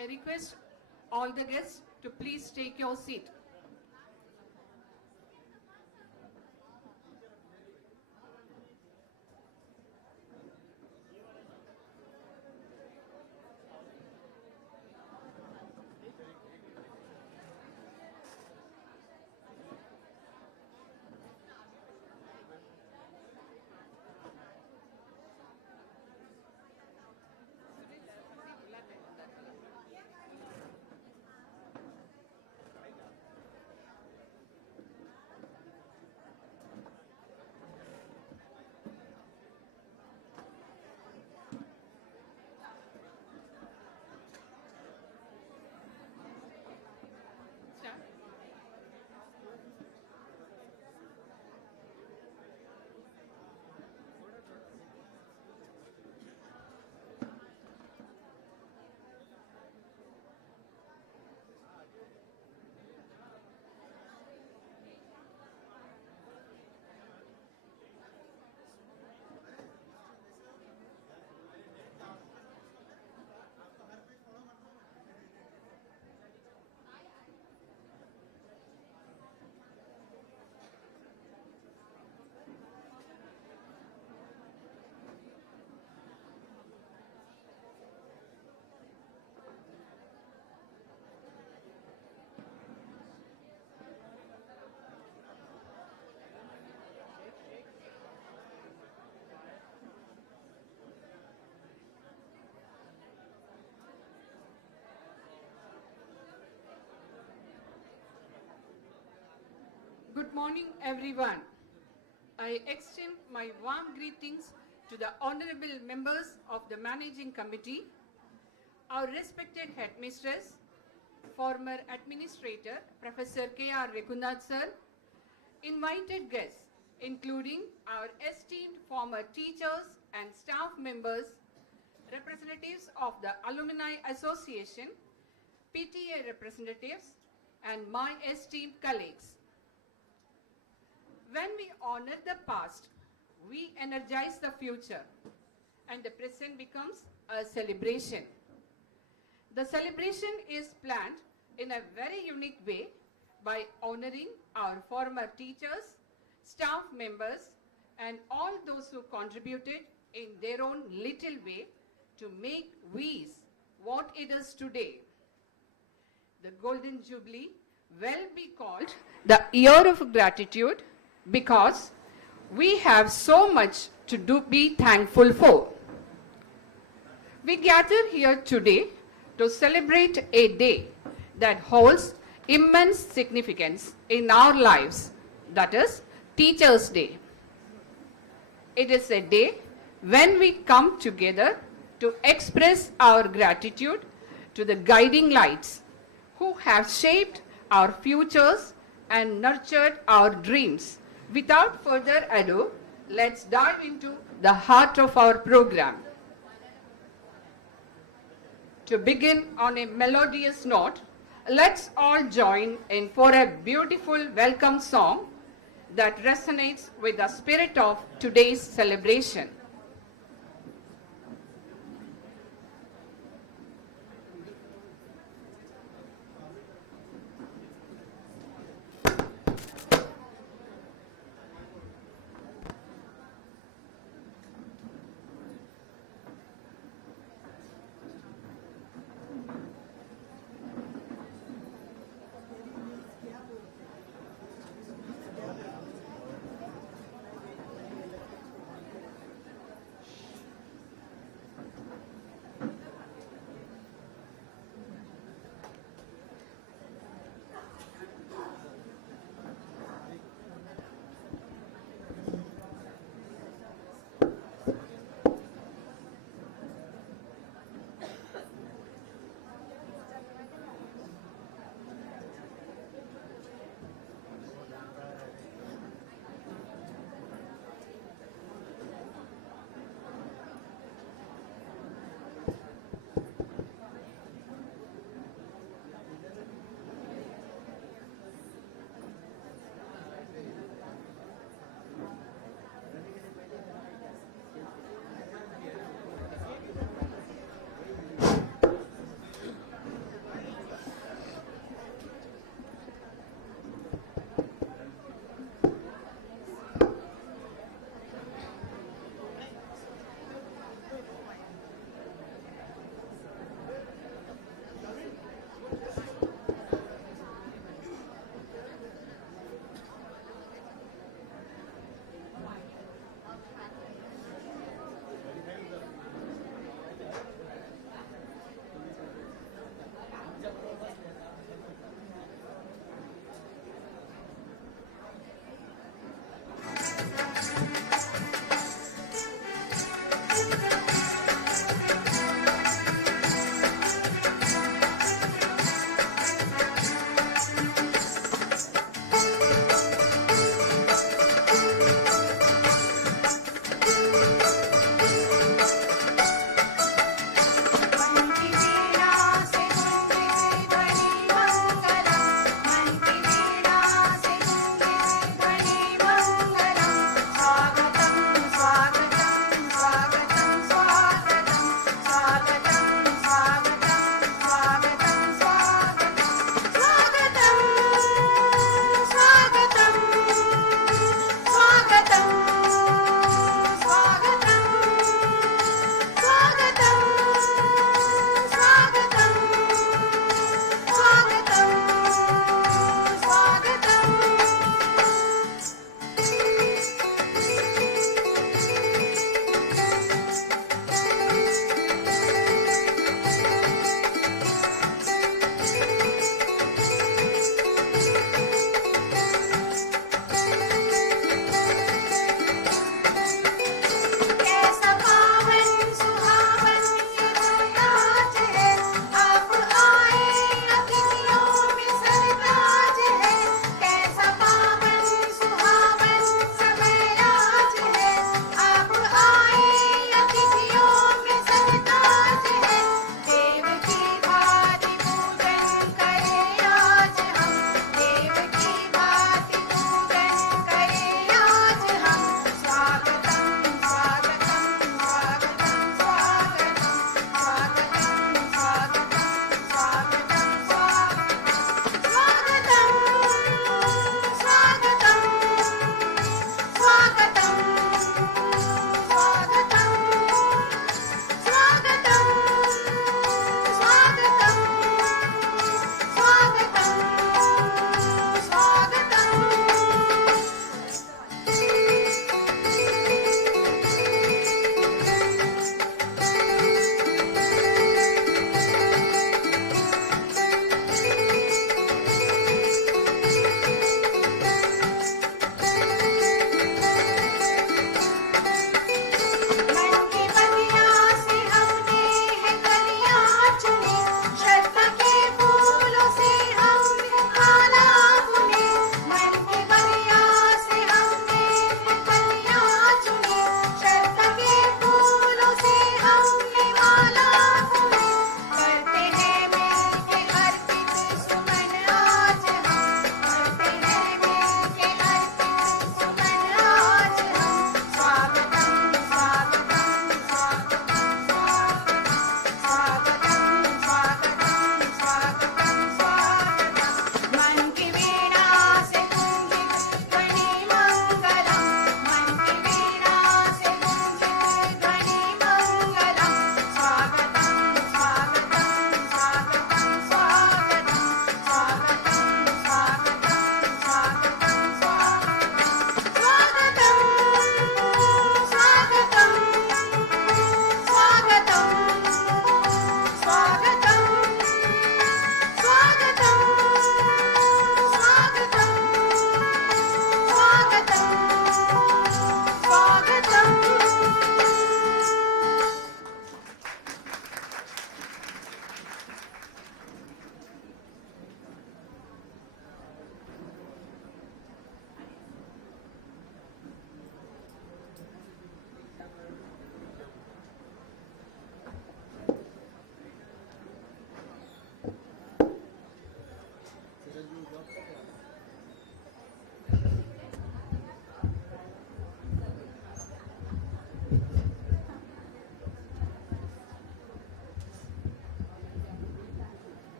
I request all the guests to please take your seat. Good morning, everyone. I extend my warm greetings to the honorable members of the Managing Committee, our respected headmistress, former administrator, Professor K.R. Rekunnath sir, invited guests, including our esteemed former teachers and staff members, representatives of the Alumni Association, PTA representatives, and my esteemed colleagues. When we honor the past, we energize the future, and the present becomes a celebration. The celebration is planned in a very unique way by honoring our former teachers, staff members, and all those who contributed in their own little way to make WEES what it is today. The Golden Jubilee will be called the Year of Gratitude because we have so much to be thankful for. We gather here today to celebrate a day that holds immense significance in our lives, that is Teachers' Day. It is a day when we come together to express our gratitude to the guiding lights who have shaped our futures and nurtured our dreams. Without further ado, let's dive into the heart of our program. To begin on a melodious note, let's all join in for a beautiful welcome song that resonates with the spirit of today's celebration.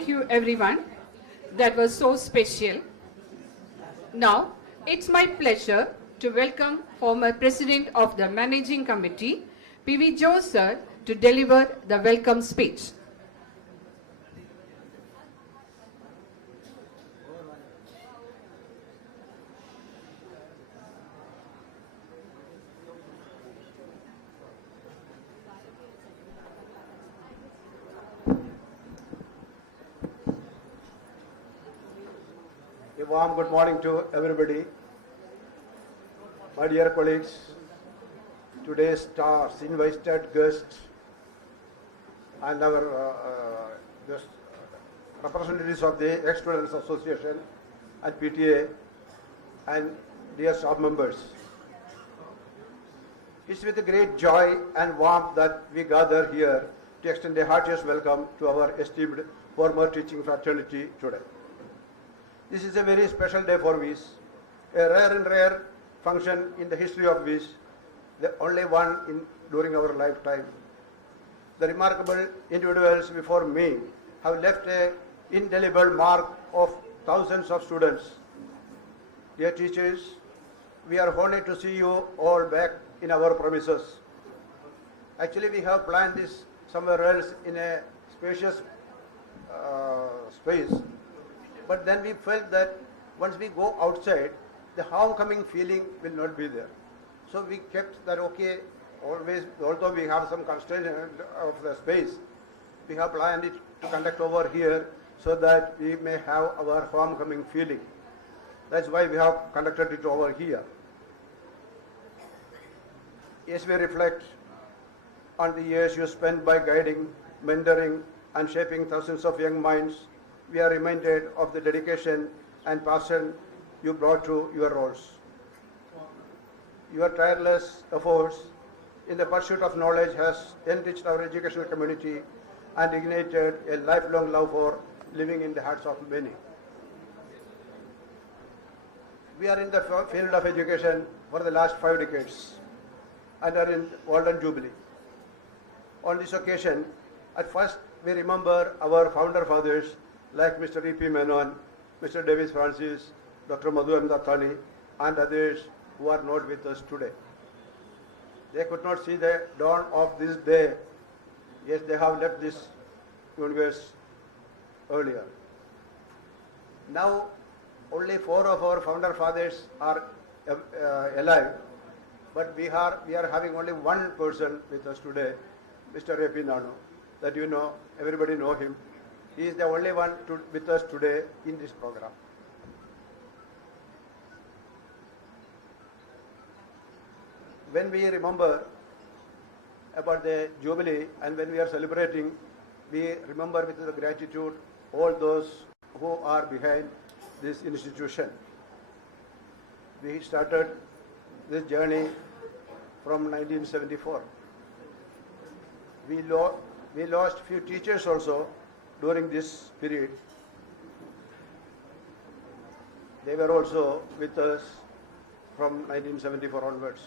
Thank you, everyone. That was so special. Now, it's my pleasure to welcome former President of the Managing Committee, P.V. Joe sir, to deliver the welcome speech. A warm good morning to everybody. My dear colleagues, today's stars, invited guests, and our guest representatives of the Ex-Students Association and PTA, and dear staff members. It's with great joy and warmth that we gather here to extend a heartiest welcome to our esteemed former teaching fraternity today. This is a very special day for WIS, a rare function in the history of WIS, the only one during our lifetime. The remarkable individuals before me have left an indelible mark of thousands of students. Dear teachers, we are honored to see you all back in our premises. Actually, we have planned this somewhere else in a spacious space. But then we felt that once we go outside, the homecoming feeling will not be there. So we kept that okay, always, although we have some constraint of the space, we have planned it to conduct over here so that we may have our homecoming feeling. That's why we have conducted it over here. As we reflect on the years you spent by guiding, mentoring, and shaping thousands of young minds, we are reminded of the dedication and passion you brought to your roles. Your tireless efforts in the pursuit of knowledge has enriched our educational community and ignited a lifelong love for living in the hearts of many. We are in the field of education for the last 5 decades and are in Golden Jubilee. On this occasion, at first we remember our founder fathers like Mr. E.P. Menon, Mr. Davis Francis, Dr. Madhu M. Dattani, and others who are not with us today. They could not see the dawn of this day. Yes, they have left this universe earlier. Now, only 4 of our founder fathers are alive, but we are having only one person with us today, Mr. A.P. Nano, that you know, everybody know him. He is the only one with us today in this program. When we remember about the Jubilee and when we are celebrating, we remember with the gratitude all those who are behind this institution. We started this journey from 1974. We lost few teachers also during this period. They were also with us from 1974 onwards.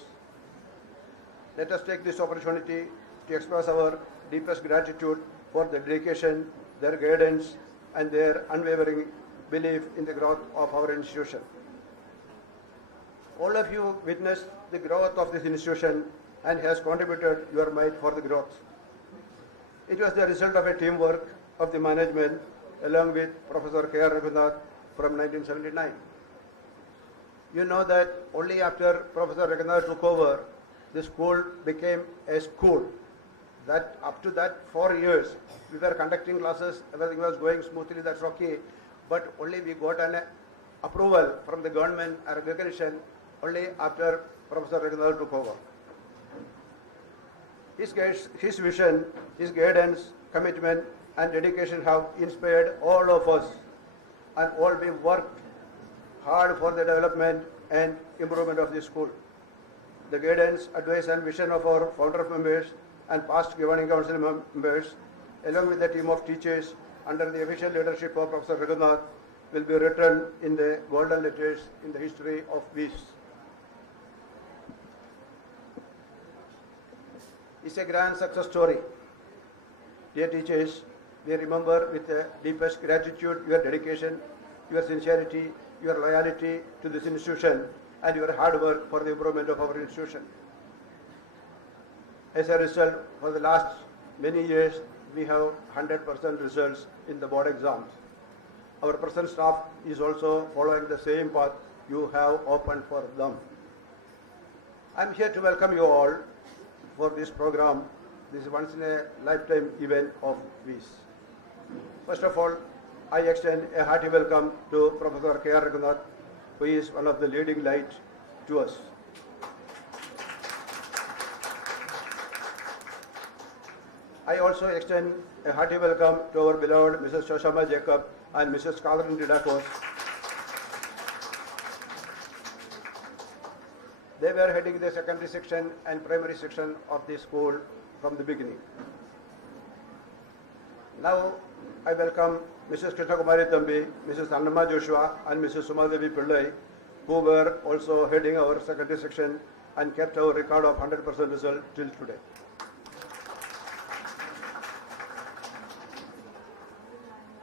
Let us take this opportunity to express our deepest gratitude for their dedication, their guidance, and their unwavering belief in the growth of our institution. All of you witnessed the growth of this institution and has contributed your might for the growth. It was the result of a teamwork of the management along with Professor K.R. Raghunath from 1979. You know that only after Professor Raghunath took over, the school became a school. That up to that 4 years, we were conducting classes, everything was going smoothly, that's okay. But only we got an approval from the government or recognition only after Professor Raghunath took over. His vision, his guidance, commitment, and dedication have inspired all of us, and all we worked hard for the development and improvement of the school. The guidance, advice, and vision of our founder members and past governing council members, along with the team of teachers under the official leadership of Professor Raghunath, will be written in the golden letters in the history of WIS. It's a grand success story. Dear teachers, we remember with the deepest gratitude your dedication, your sincerity, your loyalty to this institution, and your hard work for the improvement of our institution. As a result, for the last many years, we have 100% results in the board exams. Our present staff is also following the same path you have opened for them. I am here to welcome you all for this program. This is once in a lifetime event of peace. First of all, I extend a hearty welcome to Professor K.R. Raghunath, who is one of the leading lights to us. I also extend a hearty welcome to our beloved Mrs. Shoshama Jacob and Mrs. Catherine Didakos. They were heading the secondary section and primary section of the school from the beginning. Now I welcome Mrs. Krishna Kumari Thambi, Mrs. Annama Joshua and Mrs. Sumadevi Pillai, who were also heading our secondary section and kept our record of 100% result till today.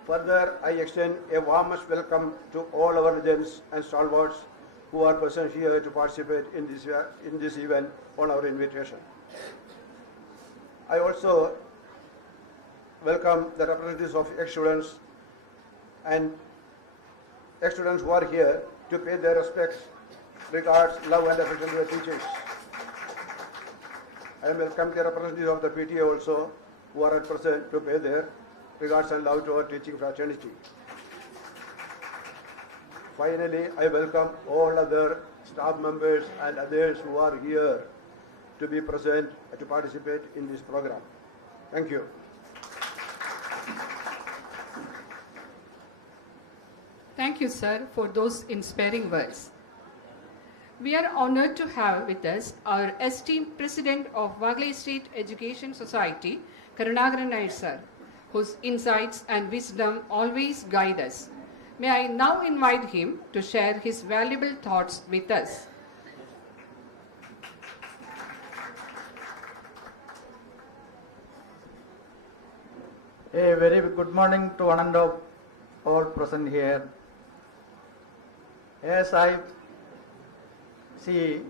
Further, I extend a warmest welcome to all our legends and stalwarts who are present here to participate in this event on our invitation. I also welcome the representatives of ex-students and ex-students who are here to pay their respects, regards, love and affection to their teachers. I welcome the representatives of the PTA also who are at present to pay their regards and love to our teaching fraternity. Finally, I welcome all other staff members and others who are here to be present to participate in this program. Thank you. Thank you, sir, for those inspiring words. We are honored to have with us our esteemed President of Wagley State Education Society, Karunagaran Nair sir, whose insights and wisdom always guide us. May I now invite him to share his valuable thoughts with us. A very good morning to one and all present here. As I see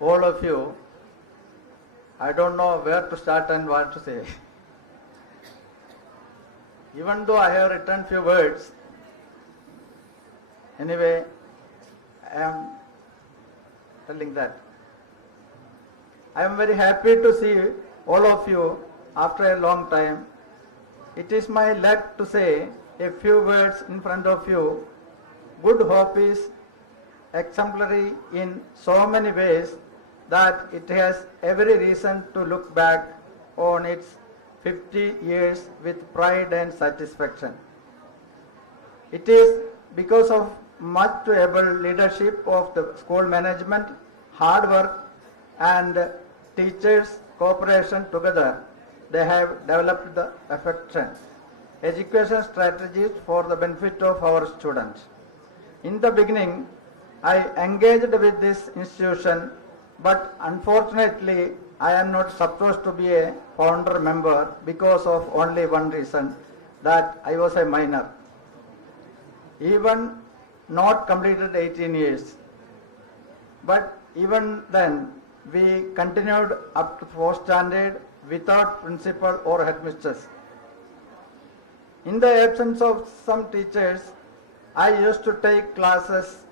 all of you, I don't know where to start and what to say. Even though I have written few words, anyway, I am telling that. I am very happy to see all of you after a long time. It is my luck to say a few words in front of you. Good hope is exemplary in so many ways that it has every reason to look back on its 50 years with pride and satisfaction. It is because of much to able leadership of the school management, hard work and teachers' cooperation together, they have developed the affection, education strategies for the benefit of our students. In the beginning, I engaged with this institution, but unfortunately, I am not supposed to be a founder member because of only one reason, that I was a minor. Even not completed 18 years. But even then, we continued up to 4th standard without principal or headmistress. In the absence of some teachers, I used to take classes.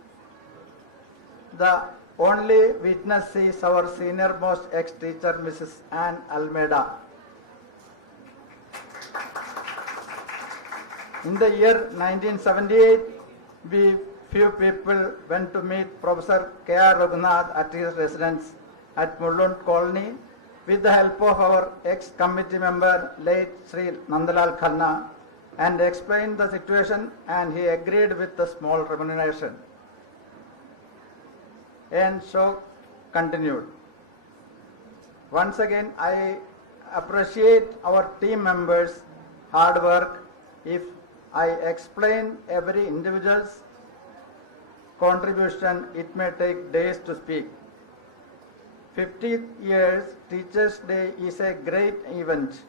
The only witness is our senior most ex-teacher, Mrs. Anne Almeida. In the year 1978, we few people went to meet Professor K.R. Raghunath at his residence at Mullund Colony with the help of our ex-committee member, late Sri Nandalal Khanna, and explained the situation, and he agreed with the small remuneration. And so continued. Once again, I appreciate our team members' hard work. If I explain every individual's contribution, it may take days to speak. 50 years Teachers' Day is a great event.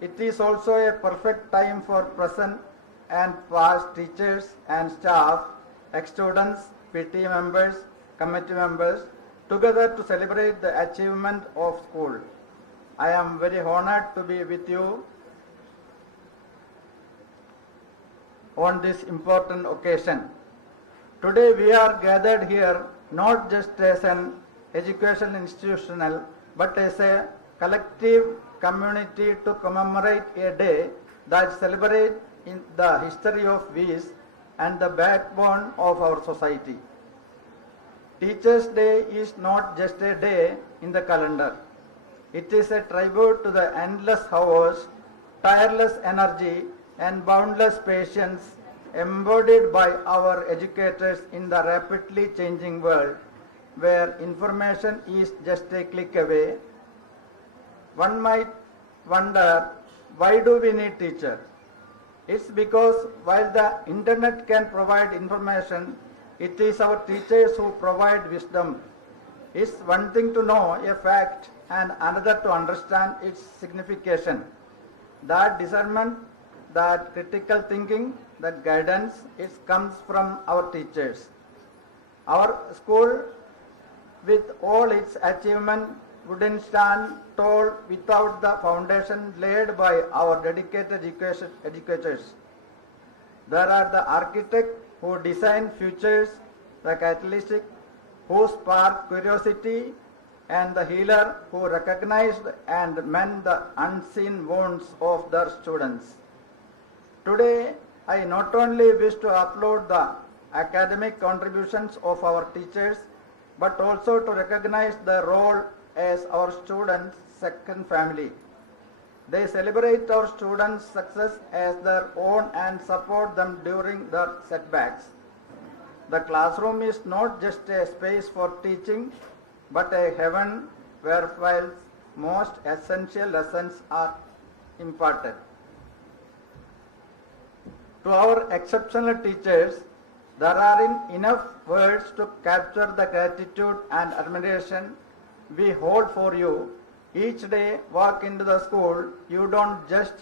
it is also a perfect time for present and past teachers and staff, ex-students, PT members, committee members, together to celebrate the achievement of school. I am very honored to be with you on this important occasion. Today we are gathered here not just as an educational institutional but as a collective community to commemorate a day that celebrates in the history of peace and the backbone of our society. Teachers' Day is not just a day in the calendar. It is a tribute to the endless hours, tireless energy and boundless patience embodied by our educators in the rapidly changing world where information is just a click away. One might wonder, why do we need teachers? It's because while the internet can provide information, it is our teachers who provide wisdom. It's one thing to know a fact and another to understand its signification. That discernment, that critical thinking, that guidance, it comes from our teachers. Our school, with all its achievement, wouldn't stand tall without the foundation laid by our dedicated educators. There are the architects who design futures, the catalyst who spark curiosity, and the healer who recognized and mend the unseen wounds of their students. Today, I not only wish to upload the academic contributions of our teachers, but also to recognize their role as our students' second family. They celebrate our students' success as their own and support them during their setbacks. The classroom is not just a space for teaching, but a heaven where while most essential lessons are imparted. To our exceptional teachers, there are enough words to capture the gratitude and admiration we hold for you. Each day walk into the school, you don't just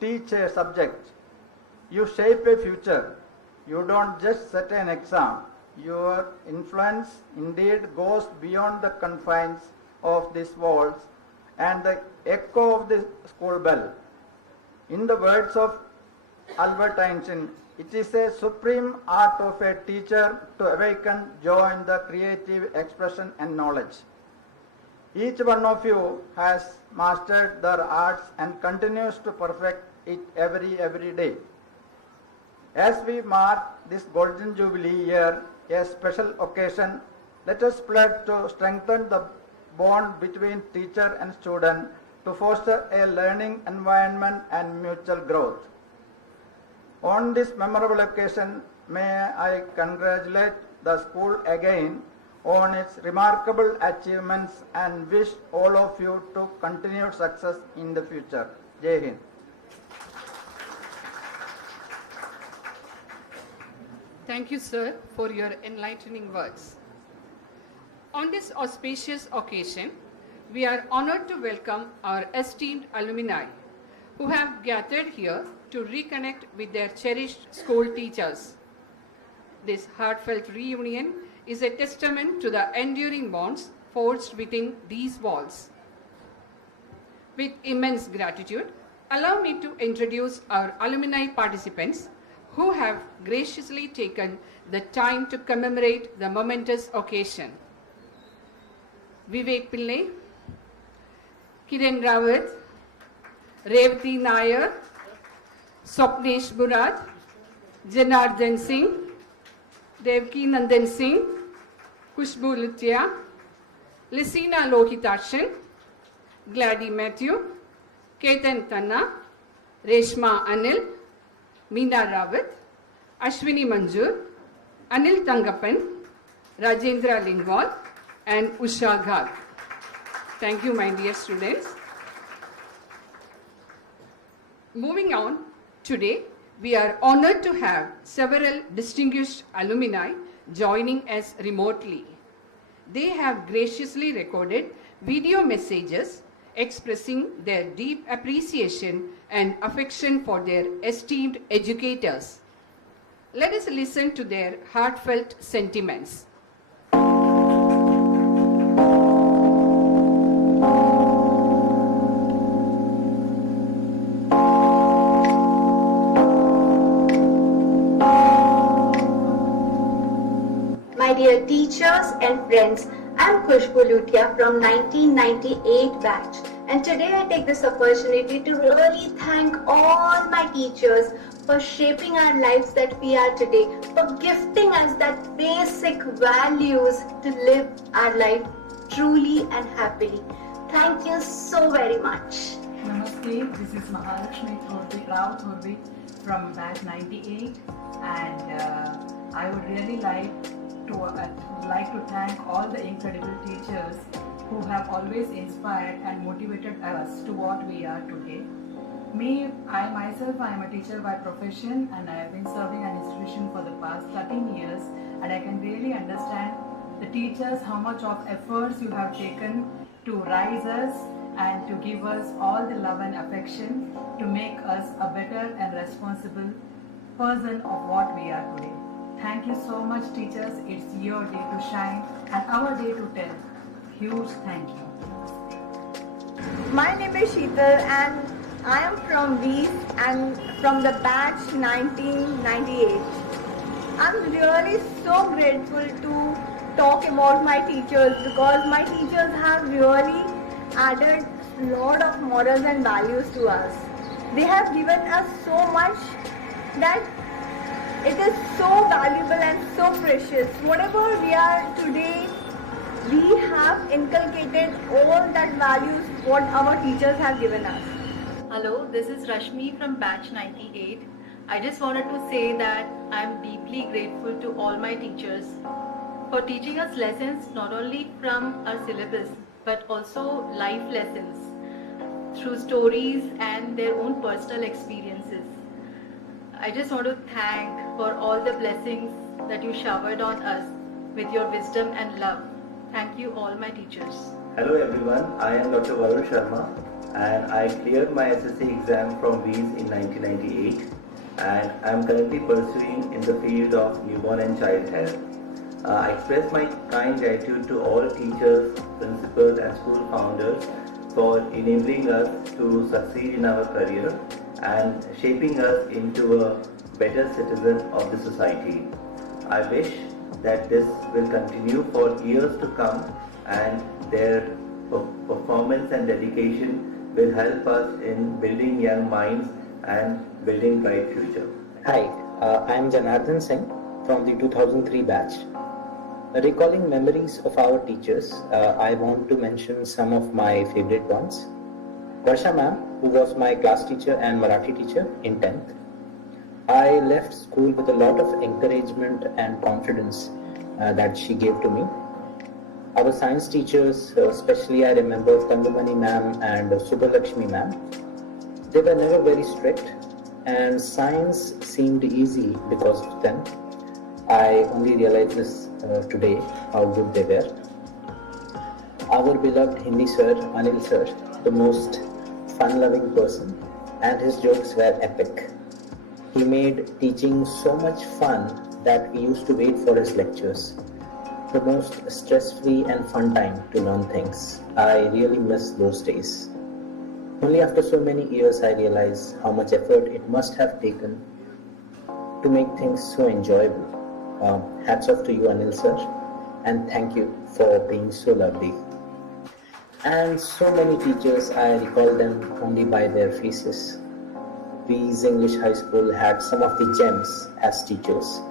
teach a subject, you shape a future. You don't just set an exam. Your influence indeed goes beyond the confines of these walls and the echo of the school bell. In the words of Albert Einstein, it is a supreme art of a teacher to awaken joy in the creative expression and knowledge. Each one of you has mastered their arts and continues to perfect it every day. As we mark this Golden Jubilee year, a special occasion, let us pledge to strengthen the bond between teacher and student to foster a learning environment and mutual growth. On this memorable occasion, may I congratulate the school again on its remarkable achievements and wish all of you to continued success in the future. Jai Hind. Thank you, sir, for your enlightening words. On this auspicious occasion, we are honored to welcome our esteemed alumni who have gathered here to reconnect with their cherished school teachers. This heartfelt reunion is a testament to the enduring bonds forged within these walls. With immense gratitude, allow me to introduce our alumni participants who have graciously taken the time to commemorate the momentous occasion. Vivek Pillai, Kiran Rawat, Revati Nair, Swapnesh Buraj, Janardhan Singh, Devki Nandan Singh, Kushbu Lutia, Lisina Lohitashan, Gladys Matthew, Ketan Tanna, Reshma Anil, Meena Rawat, Ashwini Manjur, Anil Tangappan, Rajendra Lingwal, and Usha Ghag. Thank you, my dear students. Moving on, today we are honored to have several distinguished alumni joining us remotely. They have graciously recorded video messages expressing their deep appreciation and affection for their esteemed educators. Let us listen to their heartfelt sentiments. My dear teachers and friends, I am Khushbu Luthia from 1998 batch, and today I take this opportunity to really thank all my teachers for shaping our lives that we are today, for gifting us that basic values to live our life truly and happily. Thank you so very much. Namaste, this is Mahalakshmi Rao Thurvi from batch 98, and I would really like to thank all the incredible teachers who have always inspired and motivated us to what we are today. I myself am a teacher by profession, and I have been serving an institution for the past 13 years, and I can really understand the teachers how much of efforts you have taken to rise us and to give us all the love and affection to make us a better and responsible person of what we are today. Thank you so much, teachers. It's your day to shine and our day to tell. Huge thank you. My name is Sheetal and I am from Vees and from the batch 1998. I'm really so grateful to talk about my teachers because my teachers have really added a lot of morals and values to us. They have given us so much that it is so valuable and so precious. Whatever we are today, we have inculcated all that values what our teachers have given us. Hello, this is Rashmi from batch 98. I just wanted to say that I am deeply grateful to all my teachers for teaching us lessons not only from our syllabus but also life lessons through stories and their own personal experiences. I just want to thank for all the blessings that you showered on us with your wisdom and love. Thank you all my teachers. Hello everyone, I am Dr. Varun Sharma and I cleared my SSC exam from Vees in 1998 and I am currently pursuing in the field of newborn and child health. I express my kind gratitude to all teachers, principals and school founders for enabling us to succeed in our career and shaping us into a better citizen of the society. I wish that this will continue for years to come and their performance and dedication will help us in building young minds and building bright future. Hi, I am Janardhan Singh from the 2003 batch. Recalling memories of our teachers, I want to mention some of my favorite ones. Varsha ma'am, who was my class teacher and Marathi teacher in 10th. I left school with a lot of encouragement and confidence that she gave to me. Our science teachers, especially I remember Tangumani ma'am and Subbalakshmi ma'am, they were never very strict and science seemed easy because of them. I only realized this today, how good they were. Our beloved Hindi sir, Anil sir, the most fun-loving person, and his jokes were epic. He made teaching so much fun that we used to wait for his lectures. The most stress-free and fun time to learn things. I really miss those days. Only after so many years I realized how much effort it must have taken to make things so enjoyable. Hats off to you, Anil sir, and thank you for being so lovely. And so many teachers, I recall them only by their faces. Vees English High School had some of the gems as teachers.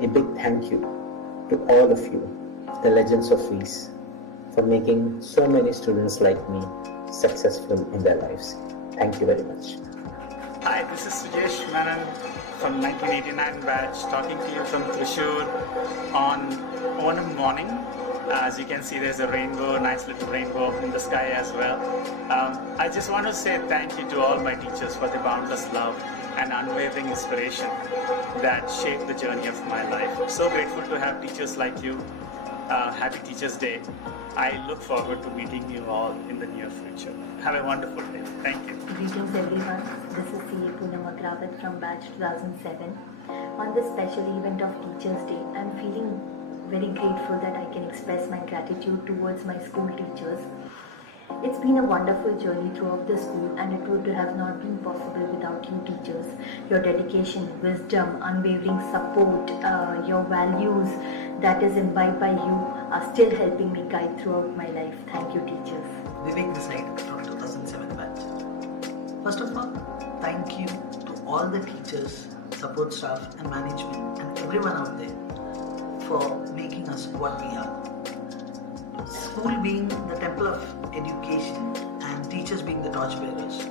A big thank you to all of you, the legends of Vees, for making so many students like me successful in their lives. Thank you very much. Hi, this is Sujesh Menon from 1989 batch, talking to you from Thrissur on Onam morning. As you can see, there's a rainbow, nice little rainbow in the sky as well. I just want to say thank you to all my teachers for the boundless love and unwavering inspiration that shaped the journey of my life. So grateful to have teachers like you happy Teachers Day. I look forward to meeting you all in the near future. Have a wonderful day. Thank you. Greetings everyone, this is CA Poonam Agrawat from batch 2007. On this special event of Teachers Day, I am feeling very grateful that I can express my gratitude towards my school teachers. It's been a wonderful journey throughout the school, and it would have not been possible without you teachers. Your dedication, wisdom, unwavering support, your values that is imbibed by you are still helping me guide throughout my life. Thank you teachers. Vivek this side from 2007 batch. First of all, thank you to all the teachers, support staff and management and everyone out there for making us what we are. School being the temple of education and teachers being the torchbearers,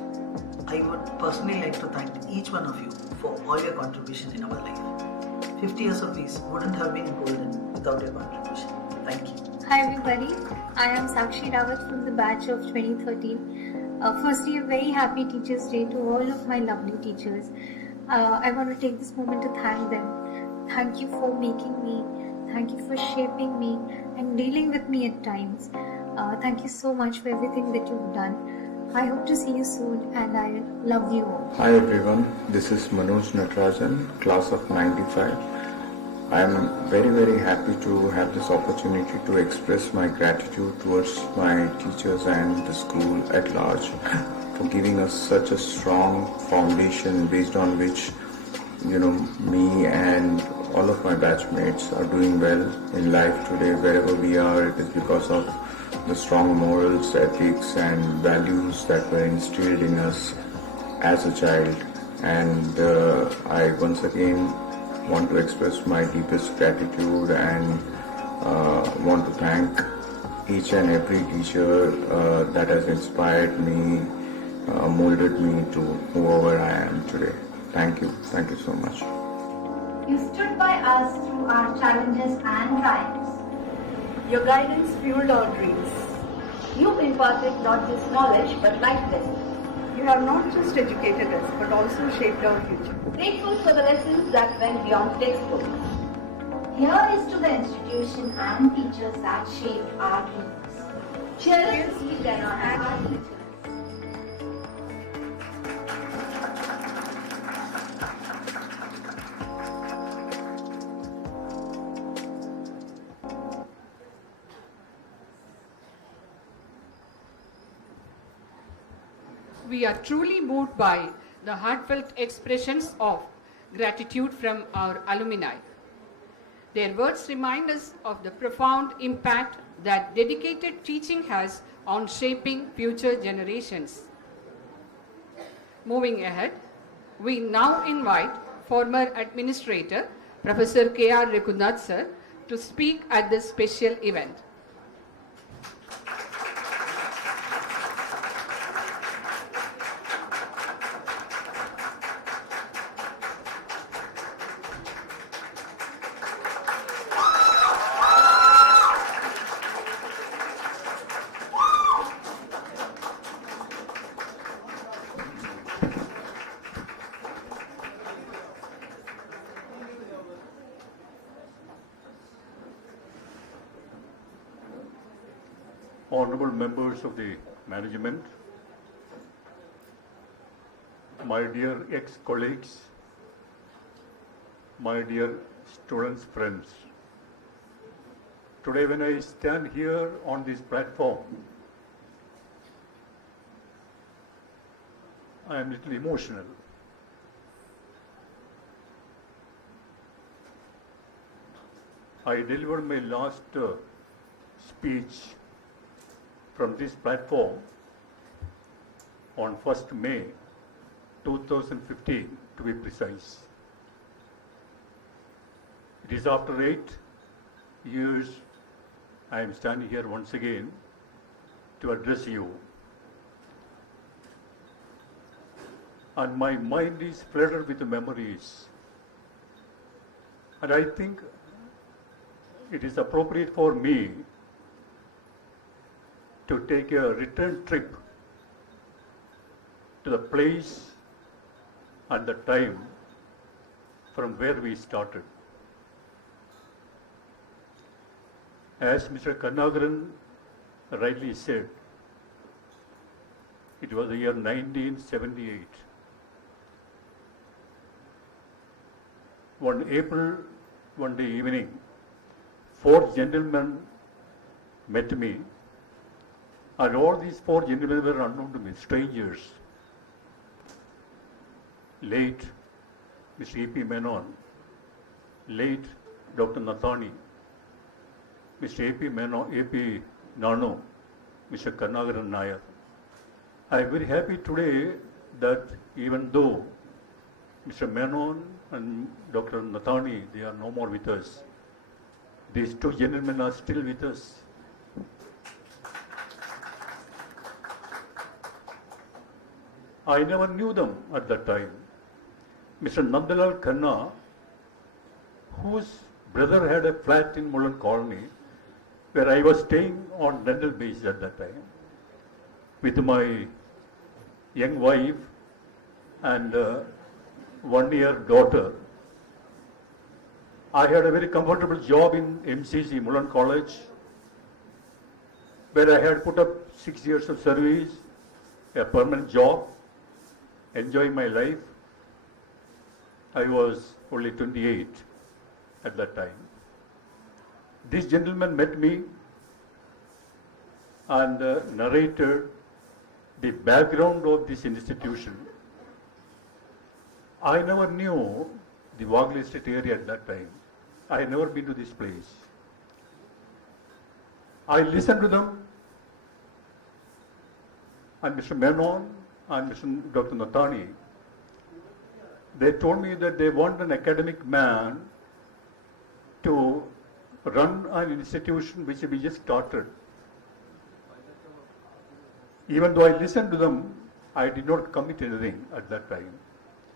I would personally like to thank each one of you for all your contributions in our life. 50 years of peace wouldn't have been golden without your contribution. Thank you. Hi everybody, I am Sakshi Rawat from the batch of 2013. Firstly, a very happy Teachers Day to all of my lovely teachers. I want to take this moment to thank them. Thank you for making me, thank you for shaping me and dealing with me at times. Thank you so much for everything that you've done. I hope to see you soon and I love you all. Hi everyone, this is Manoj Natarajan, class of 95. I am very happy to have this opportunity to express my gratitude towards my teachers and the school at large for giving us such a strong foundation based on which, me and all of my batchmates are doing well in life today. Wherever we are, it is because of the strong morals, ethics and values that were instilled in us as a child. And I once again want to express my deepest gratitude and want to thank each and every teacher that has inspired me, molded me to whoever I am today. Thank you so much. You stood by us through our challenges and triumphs. Your guidance fueled our dreams. You imparted not just knowledge but life lessons. You have not just educated us but also shaped our future. Grateful for the lessons that went beyond textbooks. Here is to the institution and teachers that shaped our dreams. Cheers, we cannot have our teachers. We are truly moved by the heartfelt expressions of gratitude from our alumni. Their words remind us of the profound impact that dedicated teaching has on shaping future generations. Moving ahead, we now invite former administrator Professor K.R. Rikunath sir to speak at this special event. Honorable members of the management, my dear ex-colleagues, my dear students, friends. Today when I stand here on this platform, I am a little emotional. I delivered my last speech from this platform on 1st May 2015 to be precise. It is after 8 years I am standing here once again to address you. And my mind is flooded with memories. And I think it is appropriate for me to take a return trip to the place and the time from where we started. As Mr. Karnagaran rightly said, it was the year 1978. One day evening, 4 gentlemen met me, and all these 4 gentlemen were unknown to me, strangers. Late Mr. E.P. Menon, late Dr. Nathani, Mr. A.P. Menon, A.P. Nano, Mr. Karnagaran Nair. I am very happy today that even though Mr. Menon and Dr. Nathani, they are no more with us, these 2 gentlemen are still with us. I never knew them at that time. Mr. Nandalal Khanna, whose brother had a flat in Mullen Colony, where I was staying on rental basis at that time, with my young wife and 1-year daughter. I had a very comfortable job in MCC, Mullen College, where I had put up 6 years of service, a permanent job, enjoying my life. I was only 28 at that time. This gentleman met me and narrated the background of this institution. I never knew the Wagley Estate area at that time. I had never been to this place. I listened to them, and Mr. Menon and Mr. Dr. Nathani, they told me that they want an academic man to run an institution which we just started. Even though I listened to them, I did not commit anything at that time.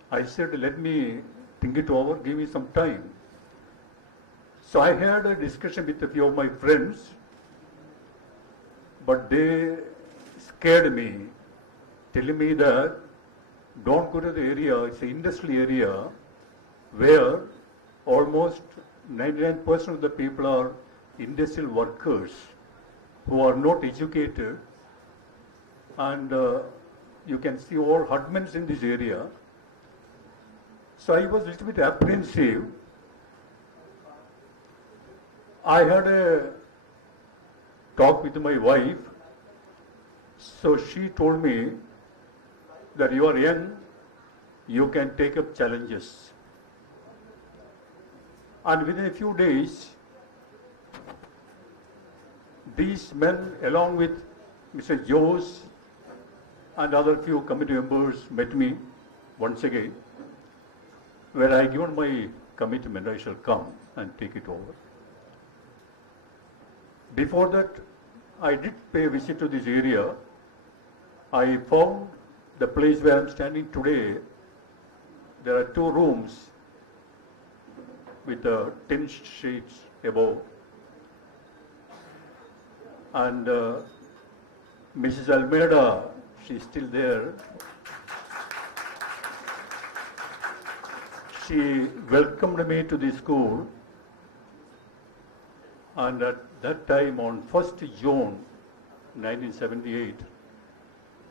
I said, let me think it over, give me some time. So I had a discussion with a few of my friends, but they scared me, telling me that don't go to the area, it's an industrial area where almost 99% of the people are industrial workers who are not educated, and you can see all husbands in this area. So I was a little bit apprehensive. I had a talk with my wife. So she told me that you are young, you can take up challenges. And within a few days, these men, along with Mr. Jose and other few committee members, met me once again, where I given my commitment, I shall come and take it over. Before that, I did pay a visit to this area. I found the place where I'm standing today. There are 2 rooms with tin sheets above. And Mrs. Almeida, she's still there. She welcomed me to the school, and at that time, on 1st June 1978,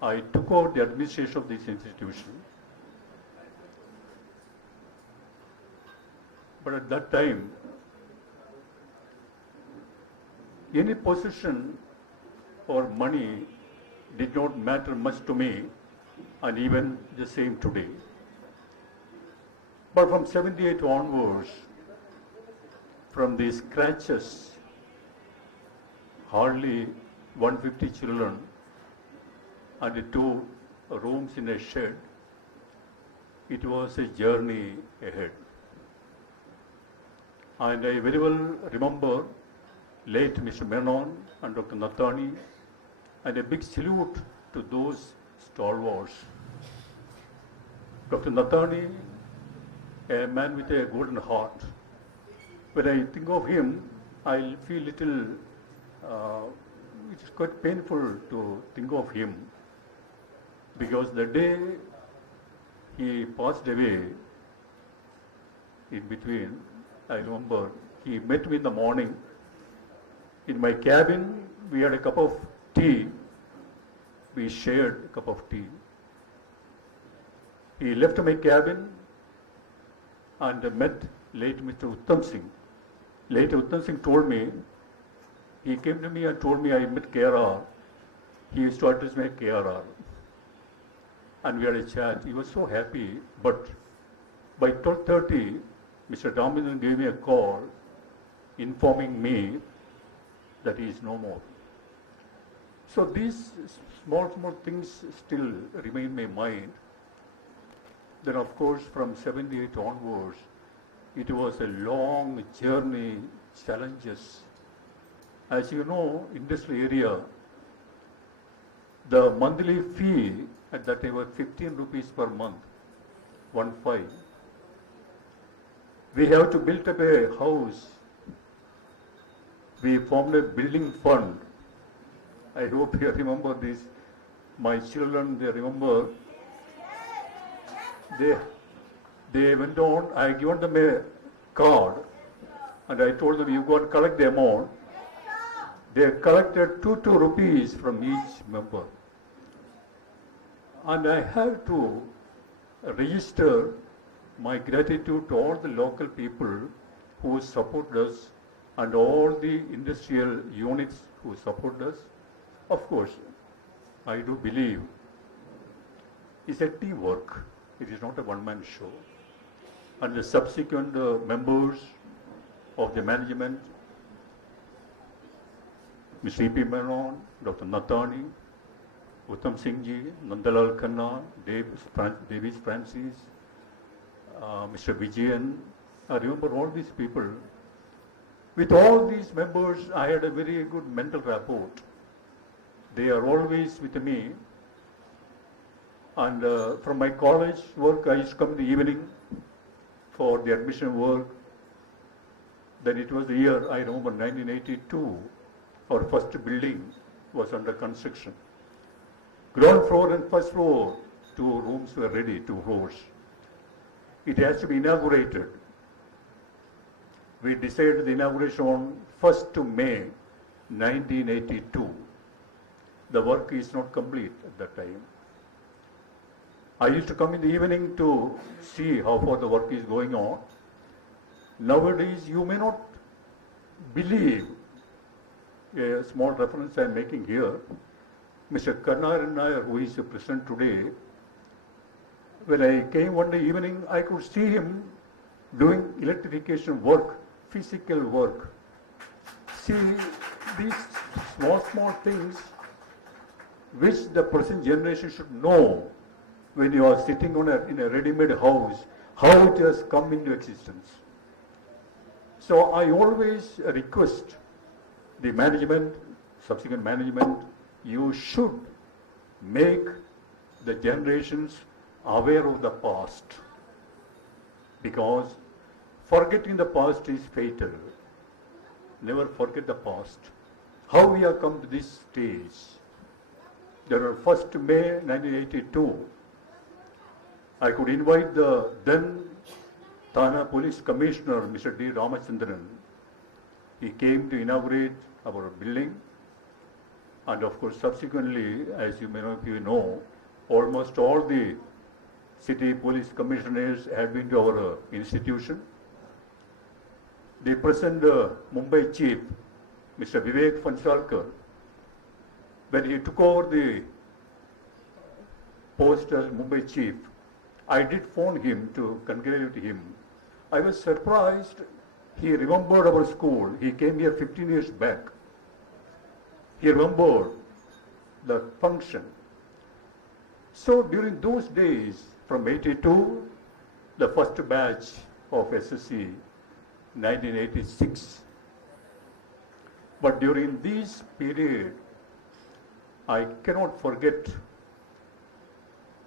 I took over the administration of this institution. But at that time, any position or money did not matter much to me, and even the same today. But from 78 onwards, from the scratches, hardly 150 children and the 2 rooms in a shed, it was a journey ahead. And I very well remember late Mr. Menon and Dr. Nathani, and a big salute to those stalwarts. Dr. Nathani, a man with a golden heart. When I think of him, I feel little, it's quite painful to think of him, because the day he passed away, in between, I remember he met me in the morning In my cabin, we had a cup of tea. We shared a cup of tea. He left my cabin and met late Mr. Uttam Singh. Later, Uttam Singh told me, he came to me and told me I met KRR. He used to address me as KRR. And we had a chat. He was so happy. But by 12:30, Mr. Damodar gave me a call informing me that he is no more. So these small things still remain in my mind. Then of course from 78 onwards, it was a long journey, challenges. As you know, industrial area, the monthly fee at that time was 15 rupees per month, 15. We have to build up a house. We formed a building fund. I hope you remember this. My children, they remember. They went on, I given them a card and I told them, you go and collect the amount. They collected 2 rupees from each member. And I have to register my gratitude to all the local people who support us and all the industrial units who support us. Of course, I do believe it's a teamwork. It is not a one-man show. And the subsequent members of the management, Mr. E.P. Menon, Dr. Nathani, Uttam Singh Ji, Nandalal Khanna, Davis Francis, Mr. Vijayan. I remember all these people. With all these members, I had a very good mental rapport. They are always with me. And from my college work, I used to come in the evening for the admission work. Then it was the year, I remember, 1982. Our first building was under construction. Ground floor and first floor, 2 rooms were ready, 2 floors. It has to be inaugurated. We decided the inauguration on 1st May 1982. The work is not complete at that time. I used to come in the evening to see how far the work is going on. Nowadays, you may not believe, a small reference I am making here, Mr. Karnaran Nair, who is the president today, when I came one day evening, I could see him doing electrification work, physical work. See, these small things which the present generation should know when you are sitting on in a ready-made house, how it has come into existence. So I always request the management, subsequent management, you should make the generations aware of the past, because forgetting the past is fatal. Never forget the past. How we have come to this stage. There were 1st May 1982. I could invite the then Thana Police Commissioner, Mr. D. Ramachandran. He came to inaugurate our building. And of course, subsequently, as you know, almost all the city police commissioners have been to our institution. The present Mumbai chief, Mr. Vivek Fansalkar, when he took over the post as Mumbai chief, I did phone him to congratulate him. I was surprised. He remembered our school. He came here 15 years back. He remembered the function. So during those days, from 82, the first batch of SSC, 1986. But during this period, I cannot forget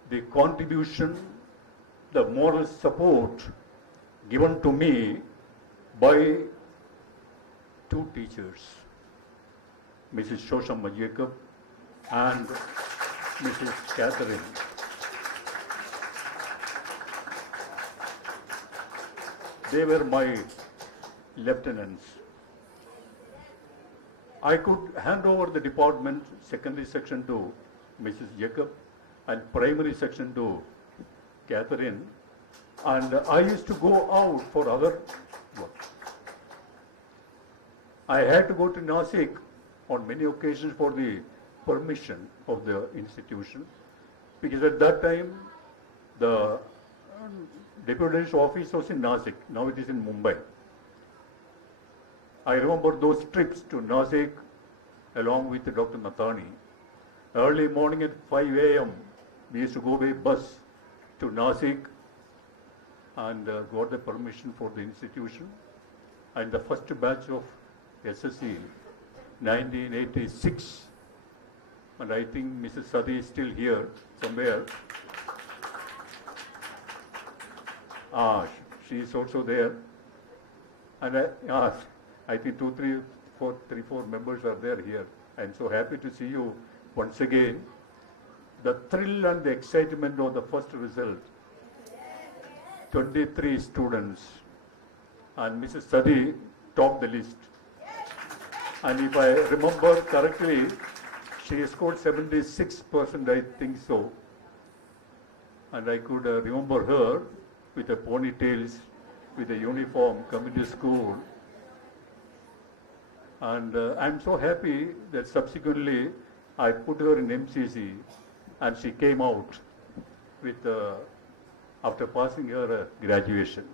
the contribution, the moral support given to me by 2 teachers, Mrs. Shosham Jacob and Mrs. Catherine. They were my lieutenants. I could hand over the department, secondary section to Mrs. Jacob and primary section to Catherine. And I used to go out for other work. I had to go to Nasik on many occasions for the permission of the institution, because at that time the deputy editor's office was in Nasik. Now it is in Mumbai. I remember those trips to Nasik along with Dr. Nathani. Early morning at 5 a.m. we used to go by bus to Nasik and got the permission for the institution. And the first batch of SSC, 1986, and I think Mrs. Sadi is still here somewhere. She is also there. And I think 3, 4 members are there here. I'm so happy to see you once again. The thrill and the excitement of the first result. 23 students, and Mrs. Sadi topped the list. And if I remember correctly, she scored 76%, I think so. And I could remember her with the ponytails, with the uniform, coming to school. And I'm so happy that subsequently I put her in MCC and she came out with, after passing her graduation.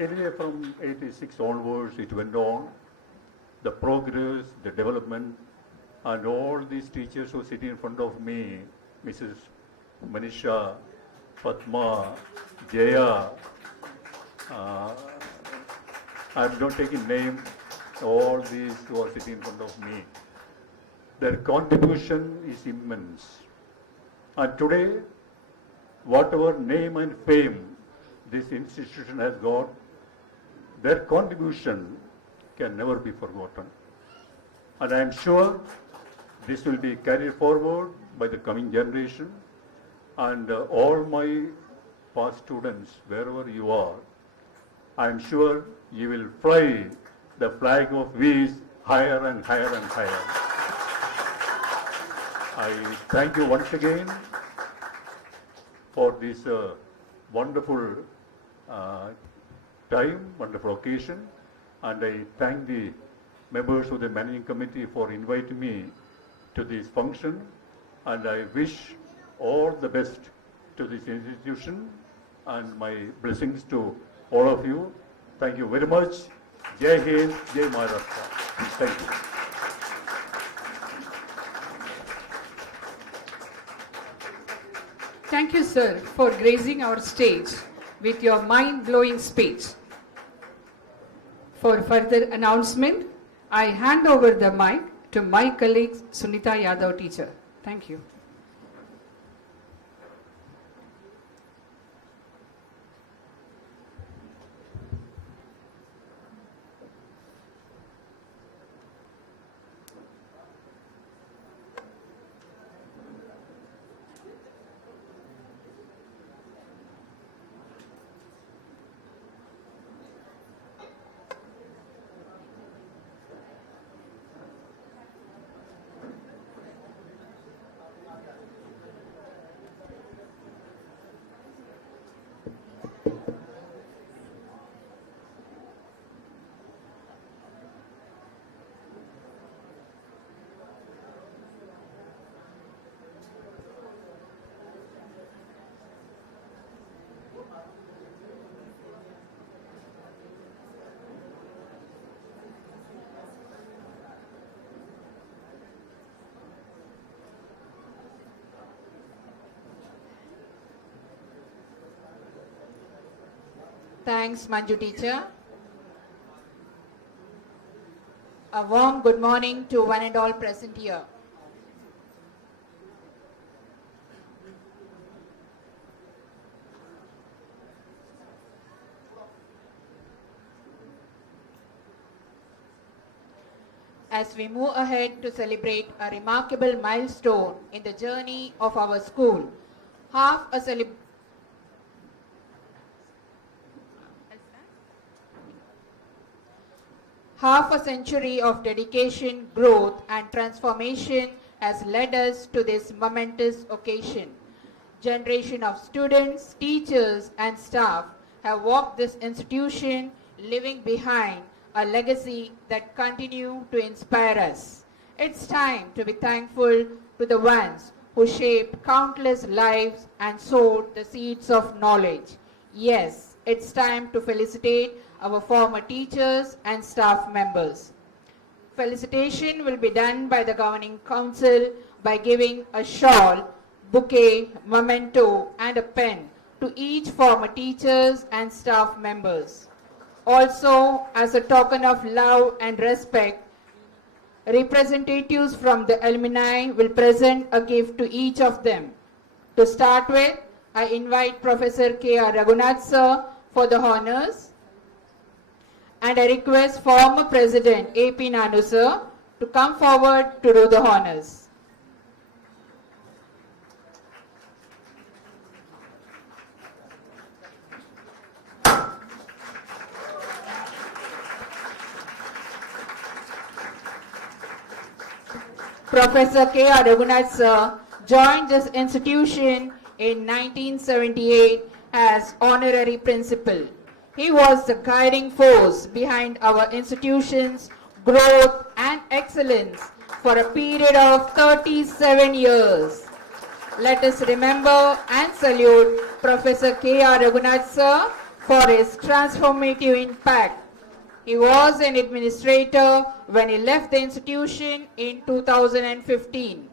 Anyway, from 86 onwards, it went on. The progress, the development, and all these teachers who sit in front of me, Mrs. Manisha, Padma, Jaya, I'm not taking name, all these who are sitting in front of me. Their contribution is immense. And today, whatever name and fame this institution has got, their contribution can never be forgotten. And I am sure this will be carried forward by the coming generation, and all my past students, wherever you are, I am sure you will fly the flag of V's higher and higher and higher. I thank you once again for this wonderful time, wonderful occasion, and I thank the members of the managing committee for inviting me to this function, and I wish all the best to this institution and my blessings to all of you. Thank you very much. Jai Hind, Jai Maharashtra. Thank you. Thank you, sir, for gracing our stage with your mind-blowing speech. For further announcement, I hand over the mic to my colleague Sunita Yadav, teacher. Thank you. Thanks, Manju teacher. A warm good morning to one and all present here. As we move ahead to celebrate a remarkable milestone in the journey of our school, half a celebration Half a century of dedication, growth, and transformation has led us to this momentous occasion. Generation of students, teachers, and staff have walked this institution, leaving behind a legacy that continue to inspire us. It's time to be thankful to the ones who shaped countless lives and sowed the seeds of knowledge. Yes, it's time to felicitate our former teachers and staff members. Felicitation will be done by the Governing Council by giving a shawl, bouquet, memento, and a pen to each former teachers and staff members. Also, as a token of love and respect, representatives from the alumni will present a gift to each of them. To start with, I invite Professor K.R. Raghunath sir for the honors, and I request former President A.P. Nanu sir to come forward to do the honors. Professor K.R. Raghunath sir joined this institution in 1978 as honorary principal. He was the guiding force behind our institution's growth and excellence for a period of 37 years. Let us remember and salute Professor K.R. Raghunath sir for his transformative impact. He was an administrator when he left the institution in 2015.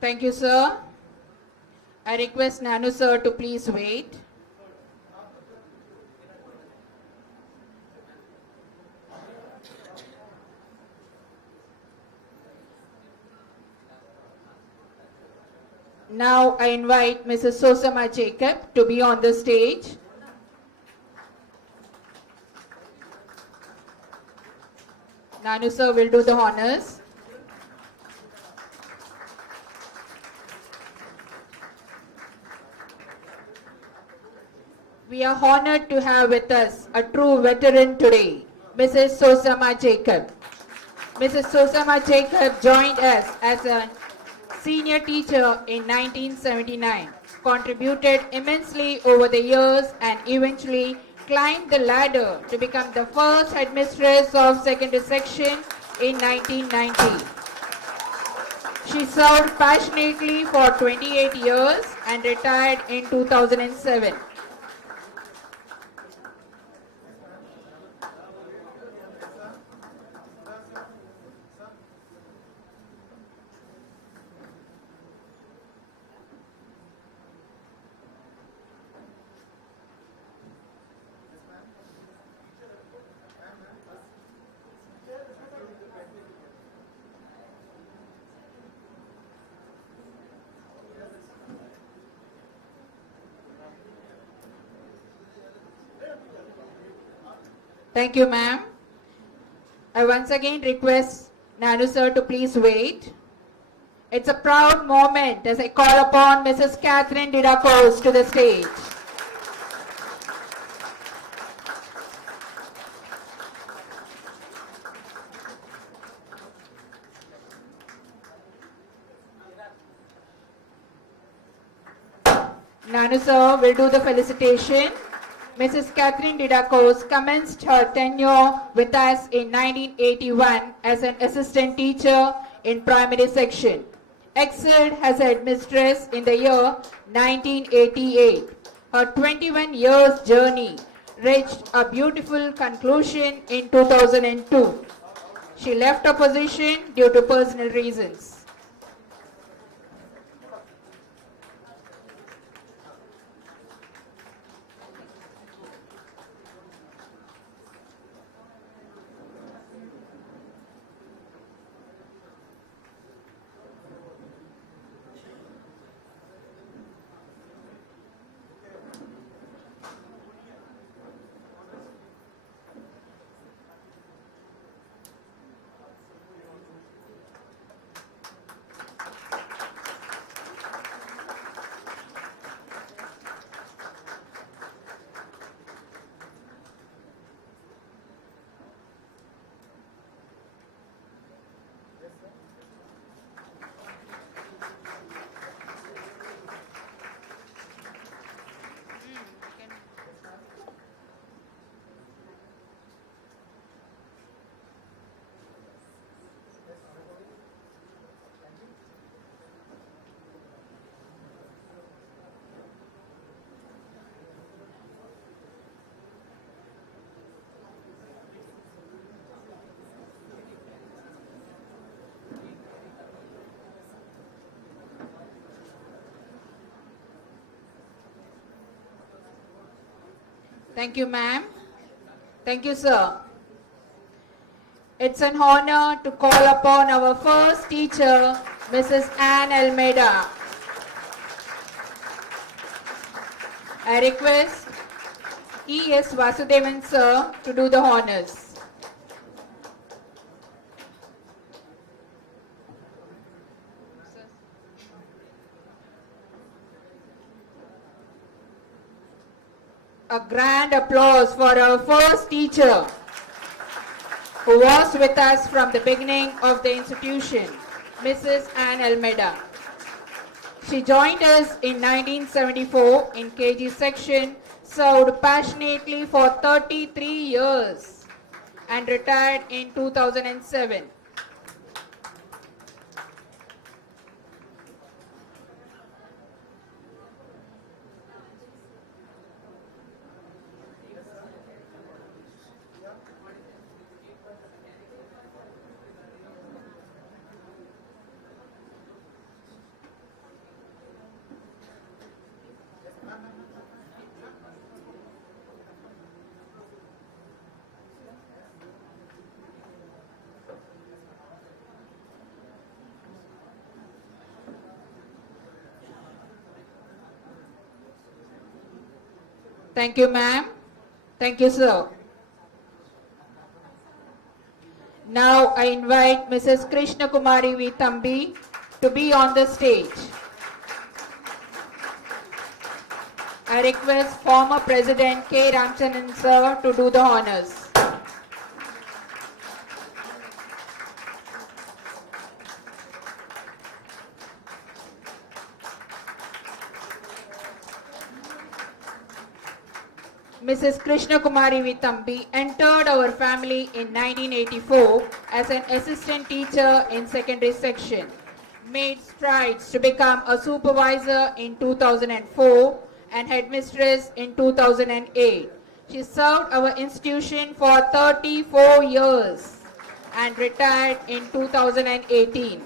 Thank you, sir. I request Nanu sir to please wait. Now I invite Mrs. Sosama Jacob to be on the stage. Nanu sir will do the honors. We are honored to have with us a true veteran today, Mrs. Sosama Jacob. Mrs. Sosama Jacob joined us as a senior teacher in 1979, contributed immensely over the years and eventually climbed the ladder to become the first headmistress of secondary section in 1990. She served passionately for 28 years and retired in 2007. Thank you, ma'am. I once again request Nanu sir to please wait. It's a proud moment as I call upon Mrs. Catherine Didakos to the stage. Nanu sir will do the felicitation. Mrs. Catherine Didakos commenced her tenure with us in 1981 as an assistant teacher in primary section. Excelled as a headmistress in the year 1988. Her 21 years journey reached a beautiful conclusion in 2002. She left her position due to personal reasons. Thank you, ma'am. Thank you, sir. It's an honor to call upon our first teacher, Mrs. Anne Almeida. I request E.S. Vasudevan, sir, to do the honors. A grand applause for our first teacher who was with us from the beginning of the institution, Mrs. Anne Almeida. She joined us in 1974 in KG section, served passionately for 33 years and retired in 2007. Thank you, ma'am. Thank you, sir. Now I invite Mrs. Krishna Kumari V. Thambi to be on the stage. I request former President K. Ramchandran sir to do the honors. Mrs. Krishna Kumari V. Thambi entered our family in 1984 as an assistant teacher in secondary section, made strides to become a supervisor in 2004 and headmistress in 2008. She served our institution for 34 years and retired in 2018.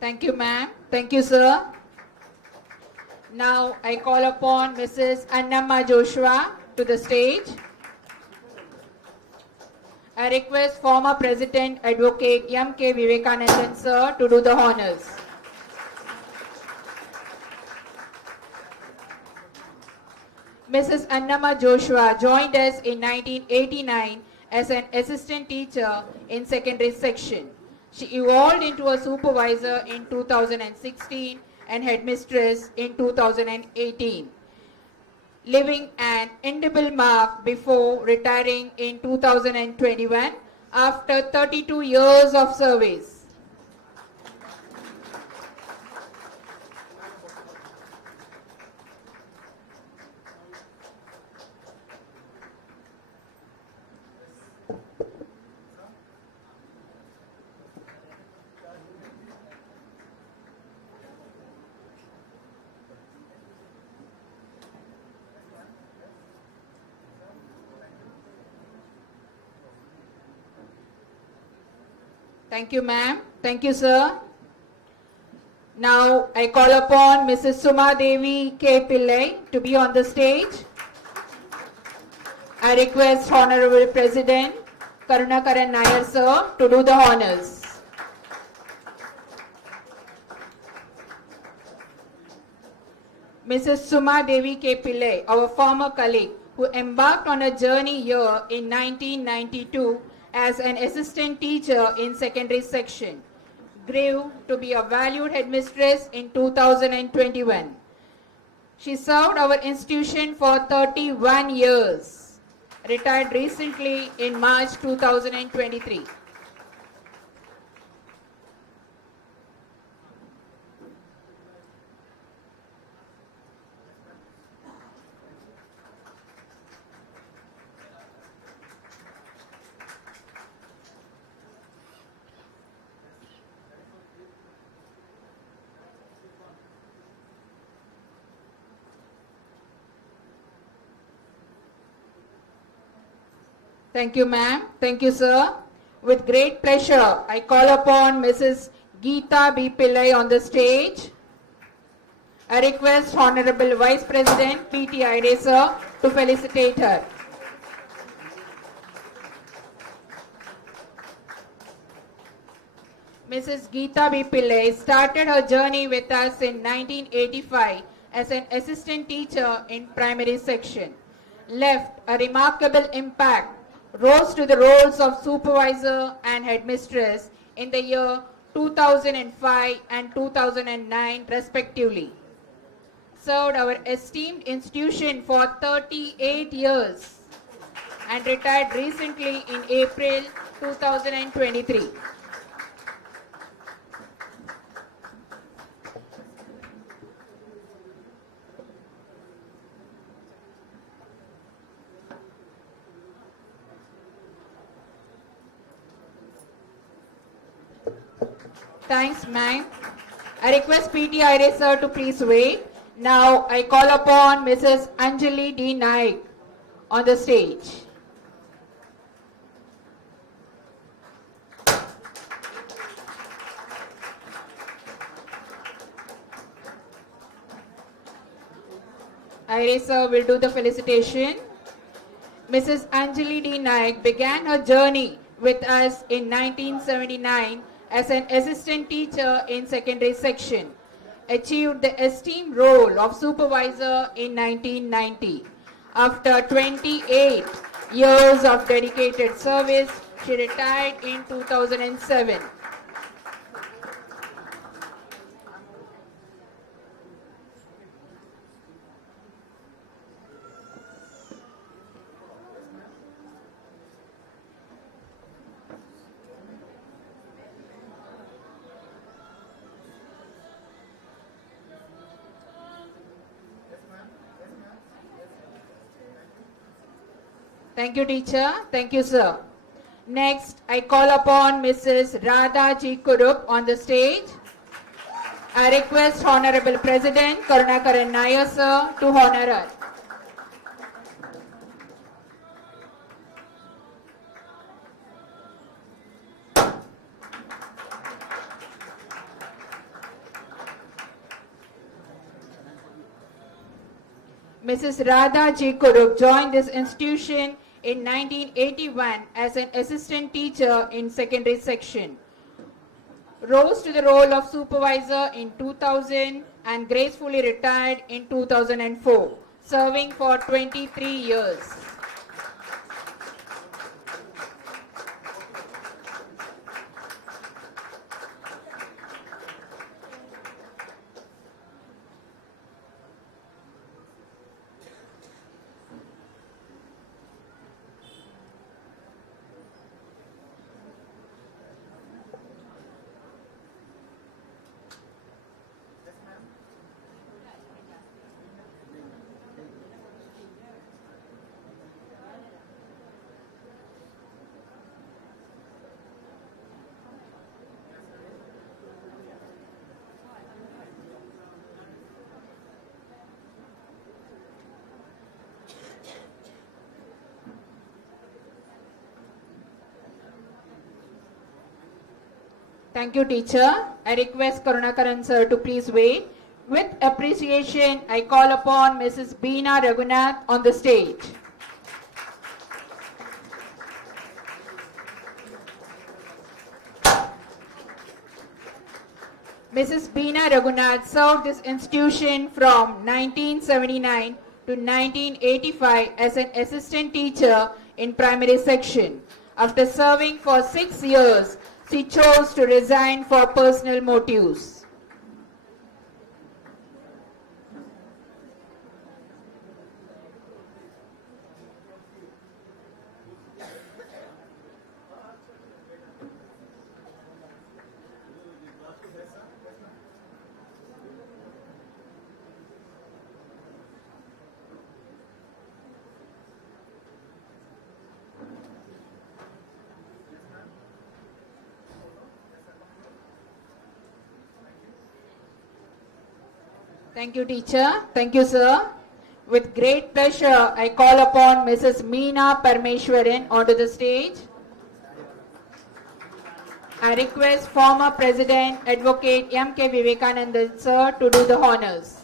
Thank you, ma'am. Thank you, sir. Now I call upon Mrs. Annamma Joshua to the stage. I request former President Advocate M.K. Vivekanandan, sir, to do the honors. Mrs. Annamma Joshua joined us in 1989 as an assistant teacher in secondary section. She evolved into a supervisor in 2016 and headmistress in 2018, leaving an indelible mark before retiring in 2021 after 32 years of service. Thank you, ma'am. Thank you, sir. Now I call upon Mrs. Suma Devi K. Pillai to be on the stage. I request Honorable President Karunakaran Nair, sir, to do the honors. Mrs. Suma Devi K. Pillai, our former colleague, who embarked on a journey here in 1992 as an assistant teacher in secondary section, grew to be a valued headmistress in 2021. She served our institution for 31 years, retired recently in March 2023. Thank you, ma'am. Thank you, sir. With great pleasure, I call upon Mrs. Geeta B. Pillai on the stage. I request Honorable Vice President P.T. Aire, sir, to felicitate her. Mrs. Geeta B. Pillai started her journey with us in 1985 as an assistant teacher in primary section, left a remarkable impact, rose to the roles of supervisor and headmistress in the year 2005 and 2009 respectively. Served our esteemed institution for 38 years and retired recently in April 2023. Thanks, ma'am. I request P.T. Aire, sir, to please wait. Now I call upon Mrs. Anjali D. Naik on the stage. Aire, sir, will do the felicitation. Mrs. Anjali D. Naik began her journey with us in 1979 as an assistant teacher in secondary section, achieved the esteemed role of supervisor in 1990. After 28 years of dedicated service, she retired in 2007. Thank you, teacher. Thank you, sir. Next, I call upon Mrs. Radha G. Kurup on the stage. I request Honorable President Karunakaran Nair, sir, to honor her. Mrs. Radha J. Kurup joined this institution in 1981 as an assistant teacher in secondary section. Rose to the role of supervisor in 2000 and gracefully retired in 2004, serving for 23 years. Thank you, teacher. I request Karunakaran sir to please wait. With appreciation, I call upon Mrs. Beena Raghunath on the stage. Mrs. Beena Raghunath served this institution from 1979 to 1985 as an assistant teacher in primary section. After serving for 6 years, she chose to resign for personal motives. Thank you, teacher. Thank you, sir. With great pleasure, I call upon Mrs. Meena Parmeshwaran onto the stage. I request former President Advocate M.K. Vivekanandan sir to do the honors.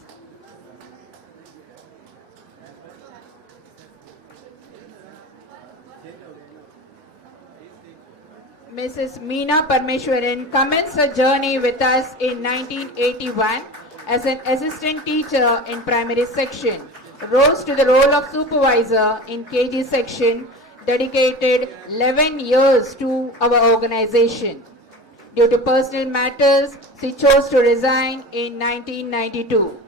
Mrs. Meena Parmeshwaran commenced her journey with us in 1981 as an assistant teacher in primary section, rose to the role of supervisor in KG section, dedicated 11 years to our organization. Due to personal matters, she chose to resign in 1992.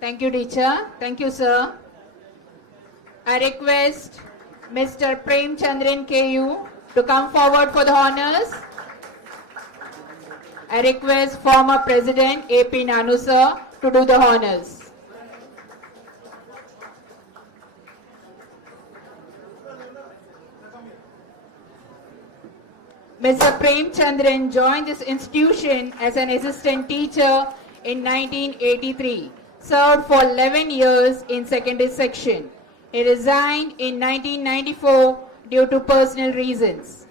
Thank you, teacher. Thank you, sir. I request Mr. Prem Chandran KU to come forward for the honors. I request former President AP Nanu sir to do the honors. Mr. Prem Chandran joined this institution as an assistant teacher in 1983. Served for 11 years in secondary section. He resigned in 1994 due to personal reasons.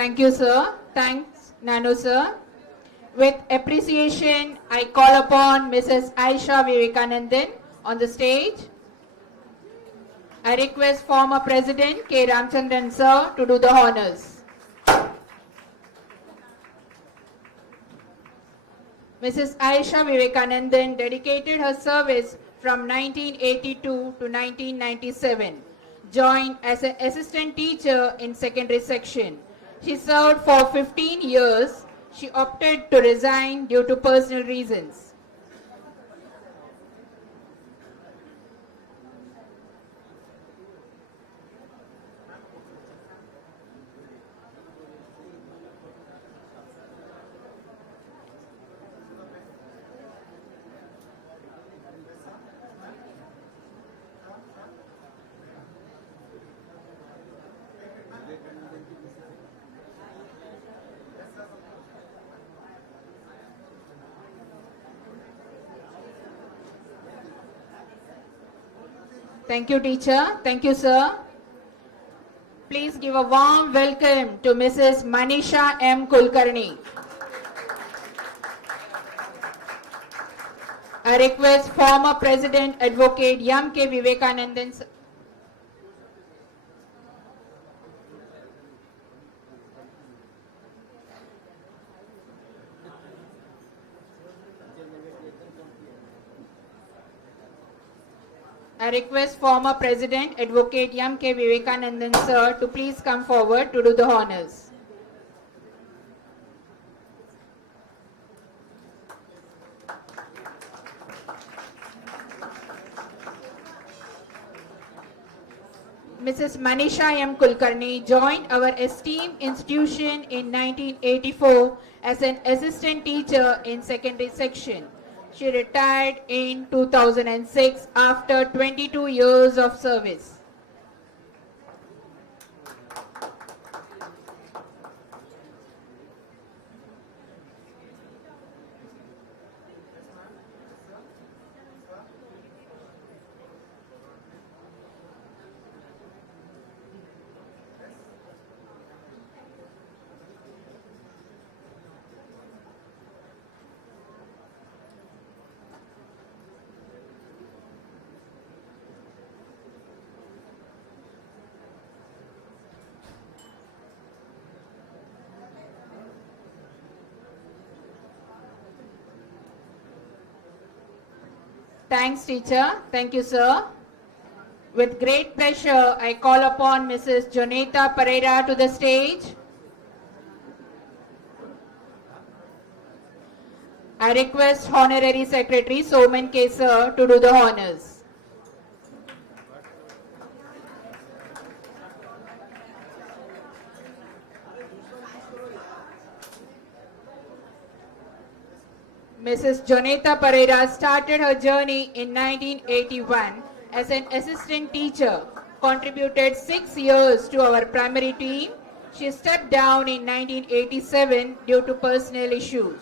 Thank you, sir. Thanks, Nano, sir. With appreciation, I call upon Mrs. Aisha Vivekanandan on the stage. I request former President K. Ramchandran, sir, to do the honors. Mrs. Aisha Vivekanandan dedicated her service from 1982 to 1997. Joined as an assistant teacher in secondary section. She served for 15 years. She opted to resign due to personal reasons. Thank you, teacher. Thank you, sir. Please give a warm welcome to Mrs. Manisha M. Kulkarni. I request former President Advocate M. K. Vivekanandan, sir. I request former President Advocate M. K. Vivekanandan, sir, to please come forward to do the honors. Mrs. Manisha M. Kulkarni joined our esteemed institution in 1984 as an assistant teacher in secondary section. She retired in 2006 after 22 years of service. Thanks, teacher. Thank you, sir. With great pleasure, I call upon Mrs. Joneta Pereira to the stage. I request Honorary Secretary Soman K. Sir to do the honors. Mrs. Joneta Pereira started her journey in 1981 as an assistant teacher, contributed 6 years to our primary team. She stepped down in 1987 due to personal issues.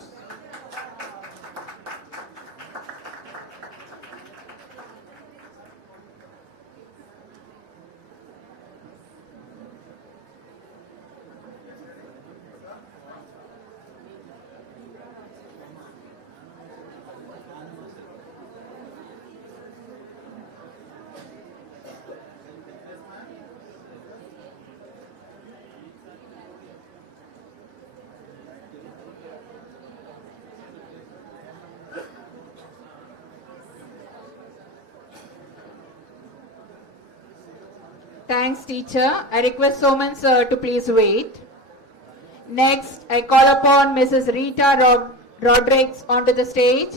Thanks, teacher. I request Soman sir to please wait. Next, I call upon Mrs. Rita Rodriguez onto the stage.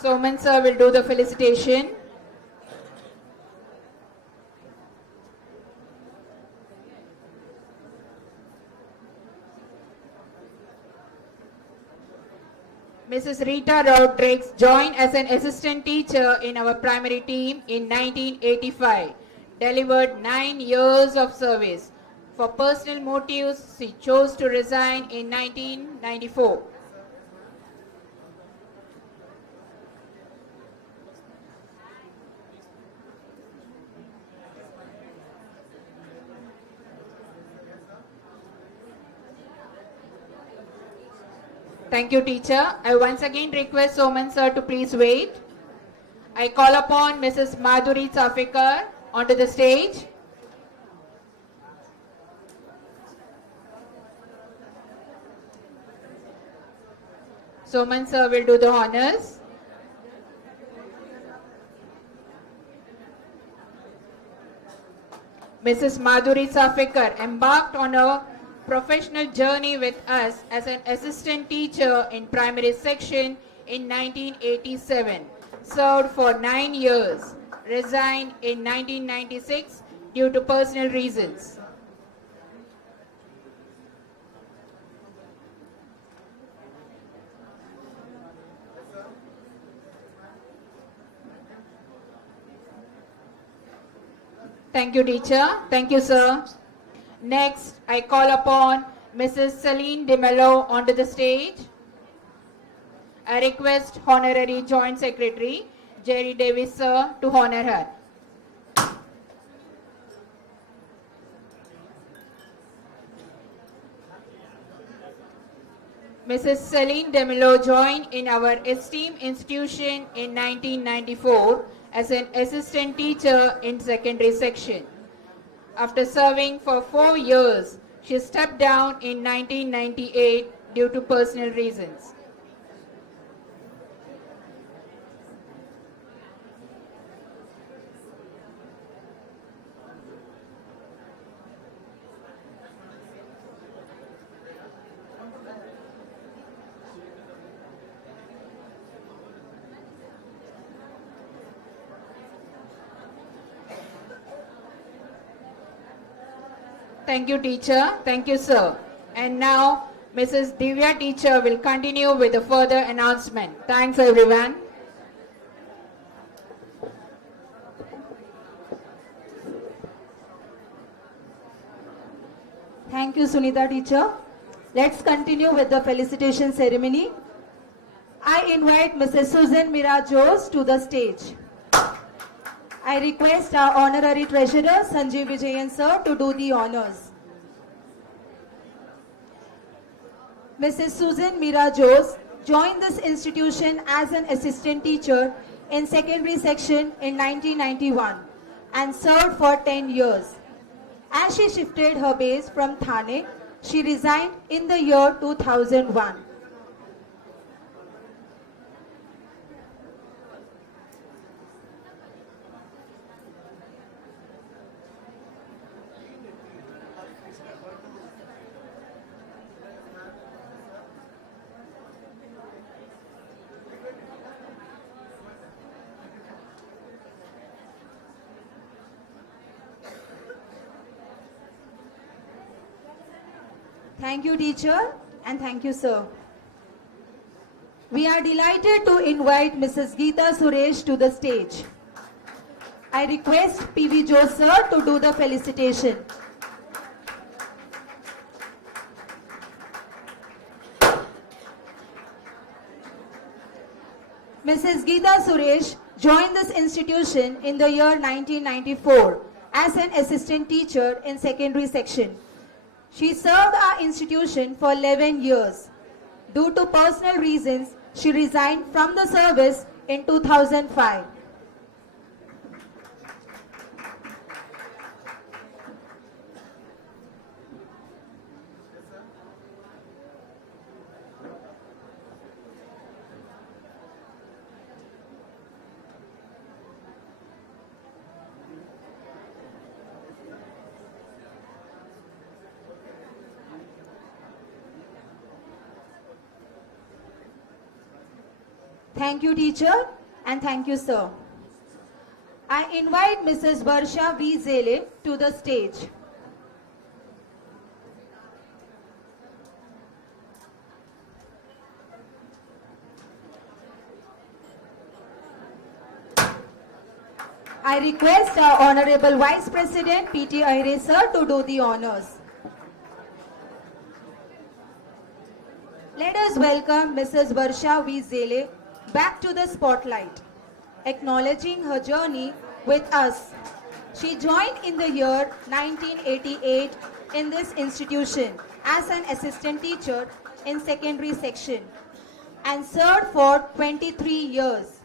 Soman sir will do the felicitation. Mrs. Rita Rodriguez joined as an assistant teacher in our primary team in 1985. Delivered 9 years of service. For personal motives, she chose to resign in 1994. Thank you, teacher. I once again request Soman sir to please wait. I call upon Mrs. Madhuri Chafikar onto the stage. Soman sir will do the honors. Mrs. Madhuri Chafikar embarked on a professional journey with us as an assistant teacher in primary section in 1987. Served for 9 years. Resigned in 1996 due to personal reasons. Thank you, teacher. Thank you, sir. Next, I call upon Mrs. Celine DeMello onto the stage. I request Honorary Joint Secretary Jerry Davis, sir, to honor her. Mrs. Celine DeMello joined in our esteemed institution in 1994 as an assistant teacher in secondary section. After serving for 4 years, she stepped down in 1998 due to personal reasons. Thank you, teacher. Thank you, sir. And now, Mrs. Divya teacher will continue with the further announcement. Thanks, everyone. Thank you, Sunita teacher. Let's continue with the felicitation ceremony. I invite Mrs. Susan Mira Jose to the stage. I request our Honorary Treasurer Sanjeev Vijayan sir to do the honors. Mrs. Susan Mira Jose joined this institution as an assistant teacher in secondary section in 1991 and served for 10 years. As she shifted her base from Thane, she resigned in the year 2001. Thank you, teacher, and thank you, sir. We are delighted to invite Mrs. Geeta Suresh to the stage. I request PV Jose sir to do the felicitation. Mrs. Geeta Suresh joined this institution in the year 1994 as an assistant teacher in secondary section. She served our institution for 11 years. Due to personal reasons, she resigned from the service in 2005. Thank you, teacher, and thank you, sir. I invite Mrs. Varsha V. Zele to the stage. I request our Honorable Vice President P.T. Ahire sir to do the honors. Let us welcome Mrs. Varsha V. Zele back to the spotlight, acknowledging her journey with us. She joined in the year 1988 in this institution as an assistant teacher in secondary section. and served for 23 years.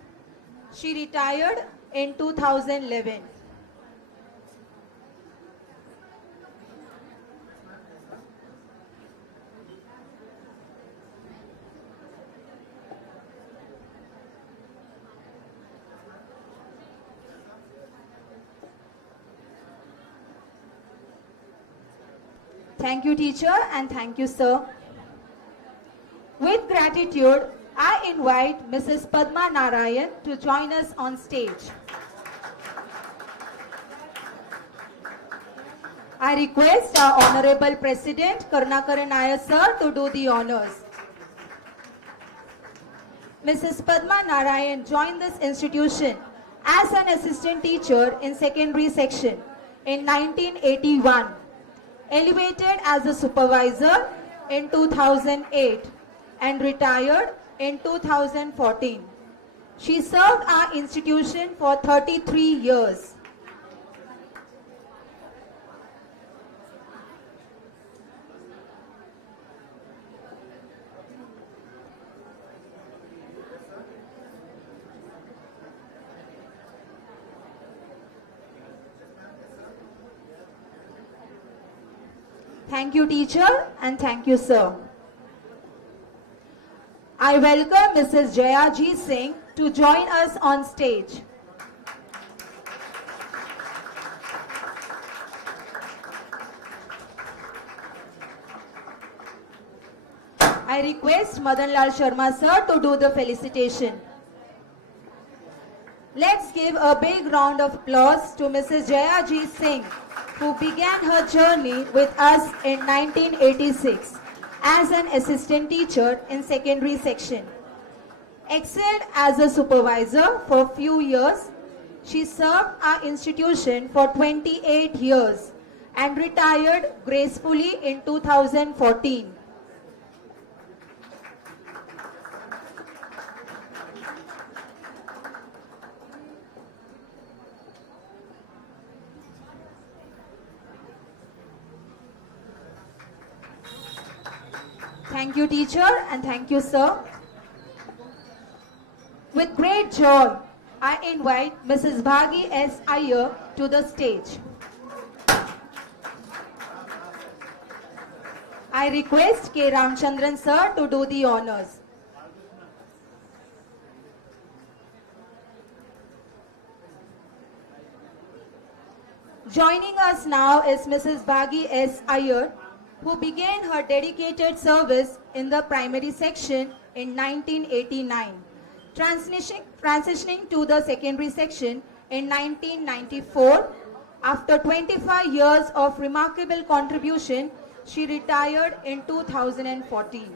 She retired in 2011. Thank you, teacher, and thank you, sir. With gratitude, I invite Mrs. Padma Narayan to join us on stage. I request our Honorable President Karunakaran Nair sir to do the honors. Mrs. Padma Narayan joined this institution as an assistant teacher in secondary section in 1981, elevated as a supervisor in 2008 and retired in 2014. She served our institution for 33 years. Thank you, teacher, and thank you, sir. I welcome Mrs. Jayaji Singh to join us on stage. I request Madan Lal Sharma sir to do the felicitation. Let's give a big round of applause to Mrs. Jayaji Singh, who began her journey with us in 1986 as an assistant teacher in secondary section. Excelled as a supervisor for few years, she served our institution for 28 years and retired gracefully in 2014. Thank you, teacher, and thank you, sir. With great joy, I invite Mrs. Bhagi S. Iyer to the stage. I request K. Ramchandran sir to do the honors. Joining us now is Mrs. Bhagi S. Iyer, who began her dedicated service in the primary section in 1989, transitioning to the secondary section in 1994. After 25 years of remarkable contribution, she retired in 2014.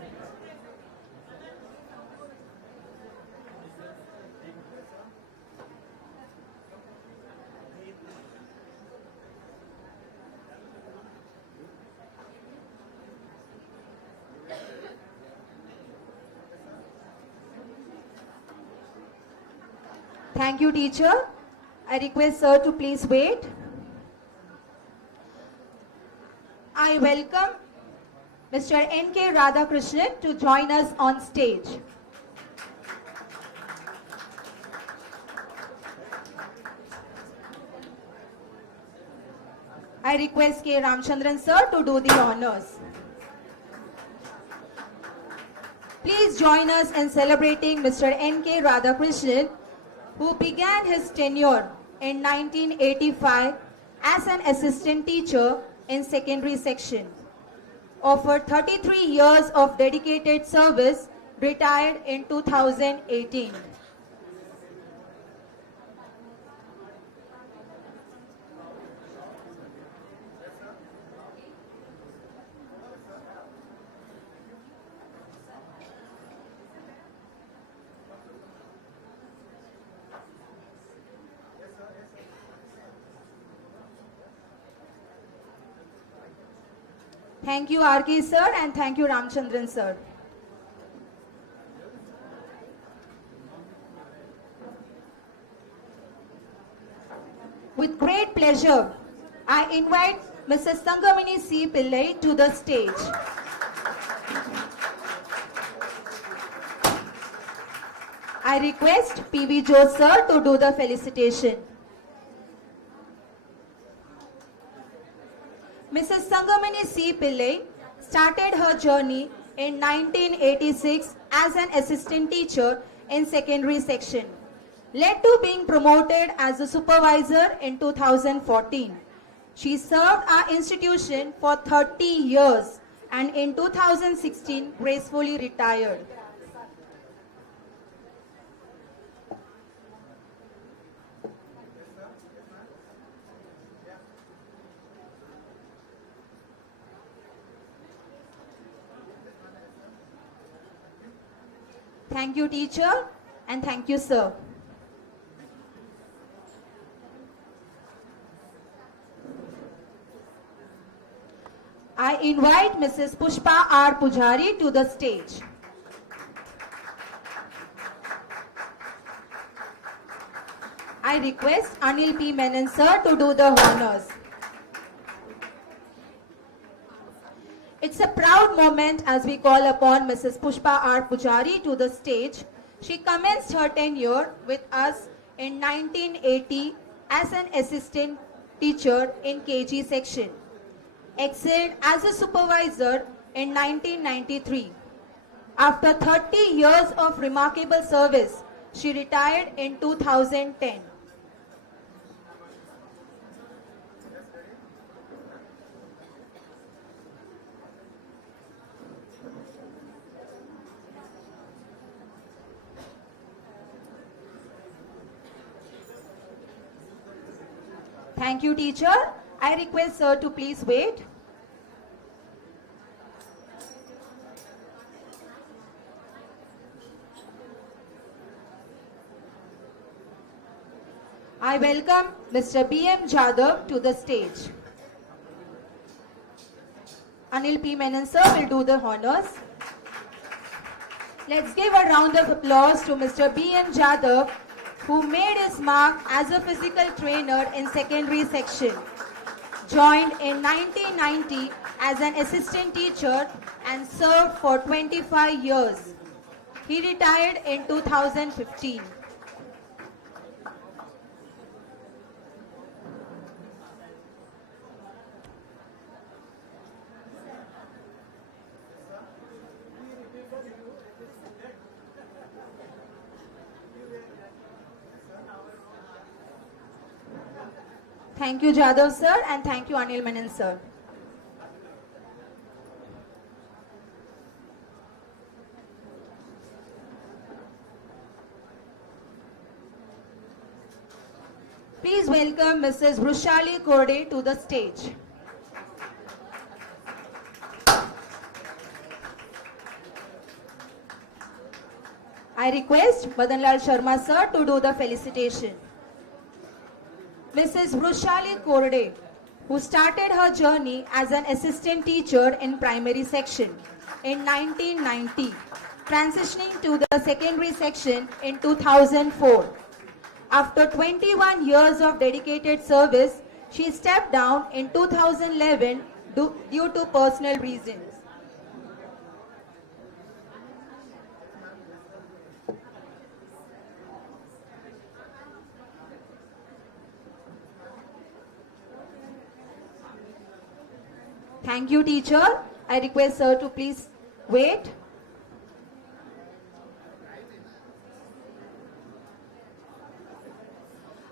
Thank you, teacher. I request sir to please wait. I welcome Mr. N.K. Radhakrishnan to join us on stage. I request K. Ramchandran sir to do the honors. Please join us in celebrating Mr. N.K. Radhakrishnan, who began his tenure in 1985 as an assistant teacher in secondary section. Offered 33 years of dedicated service, retired in 2018. Thank you, R.K. sir, and thank you, Ramchandran sir. With great pleasure, I invite Mrs. Sangamini C. Pillai to the stage. I request P.V. Jose sir to do the felicitation. Mrs. Sangamani C. Pillai started her journey in 1986 as an assistant teacher in secondary section, led to being promoted as a supervisor in 2014. She served our institution for 30 years and in 2016 gracefully retired. Thank you, teacher, and thank you, sir. I invite Mrs. Pushpa R. Pujari to the stage. I request Anil P. Menon sir to do the honors. It's a proud moment as we call upon Mrs. Pushpa R. Pujari to the stage. She commenced her tenure with us in 1980 as an assistant teacher in KG section. Excelled as a supervisor in 1993. After 30 years of remarkable service, she retired in 2010. Thank you, teacher. I request sir to please wait. I welcome Mr. B.M. Jadhav to the stage. Anil P. Menon sir will do the honors. Let's give a round of applause to Mr. B.M. Jadhav, who made his mark as a physical trainer in secondary section. Joined in 1990 as an assistant teacher and served for 25 years. He retired in 2015. Thank you, Jadhav sir, and thank you, Anil Menon sir. Please welcome Mrs. Vrushali Korde to the stage. I request Madanlal Sharma sir to do the felicitation. Mrs. Vrushali Korde, who started her journey as an assistant teacher in primary section in 1990, transitioning to the secondary section in 2004. After 21 years of dedicated service, she stepped down in 2011 due to personal reasons. Thank you, teacher. I request sir to please wait.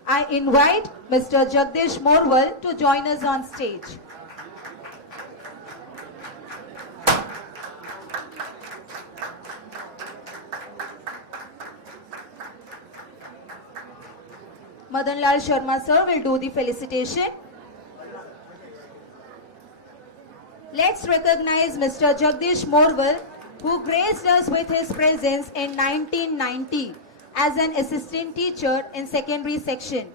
I invite Mr. Jagdish Morwal to join us on stage. Madanlal Sharma sir will do the felicitation. Let's recognize Mr. Jagdish Morwal, who graced us with his presence in 1990 as an assistant teacher in secondary section,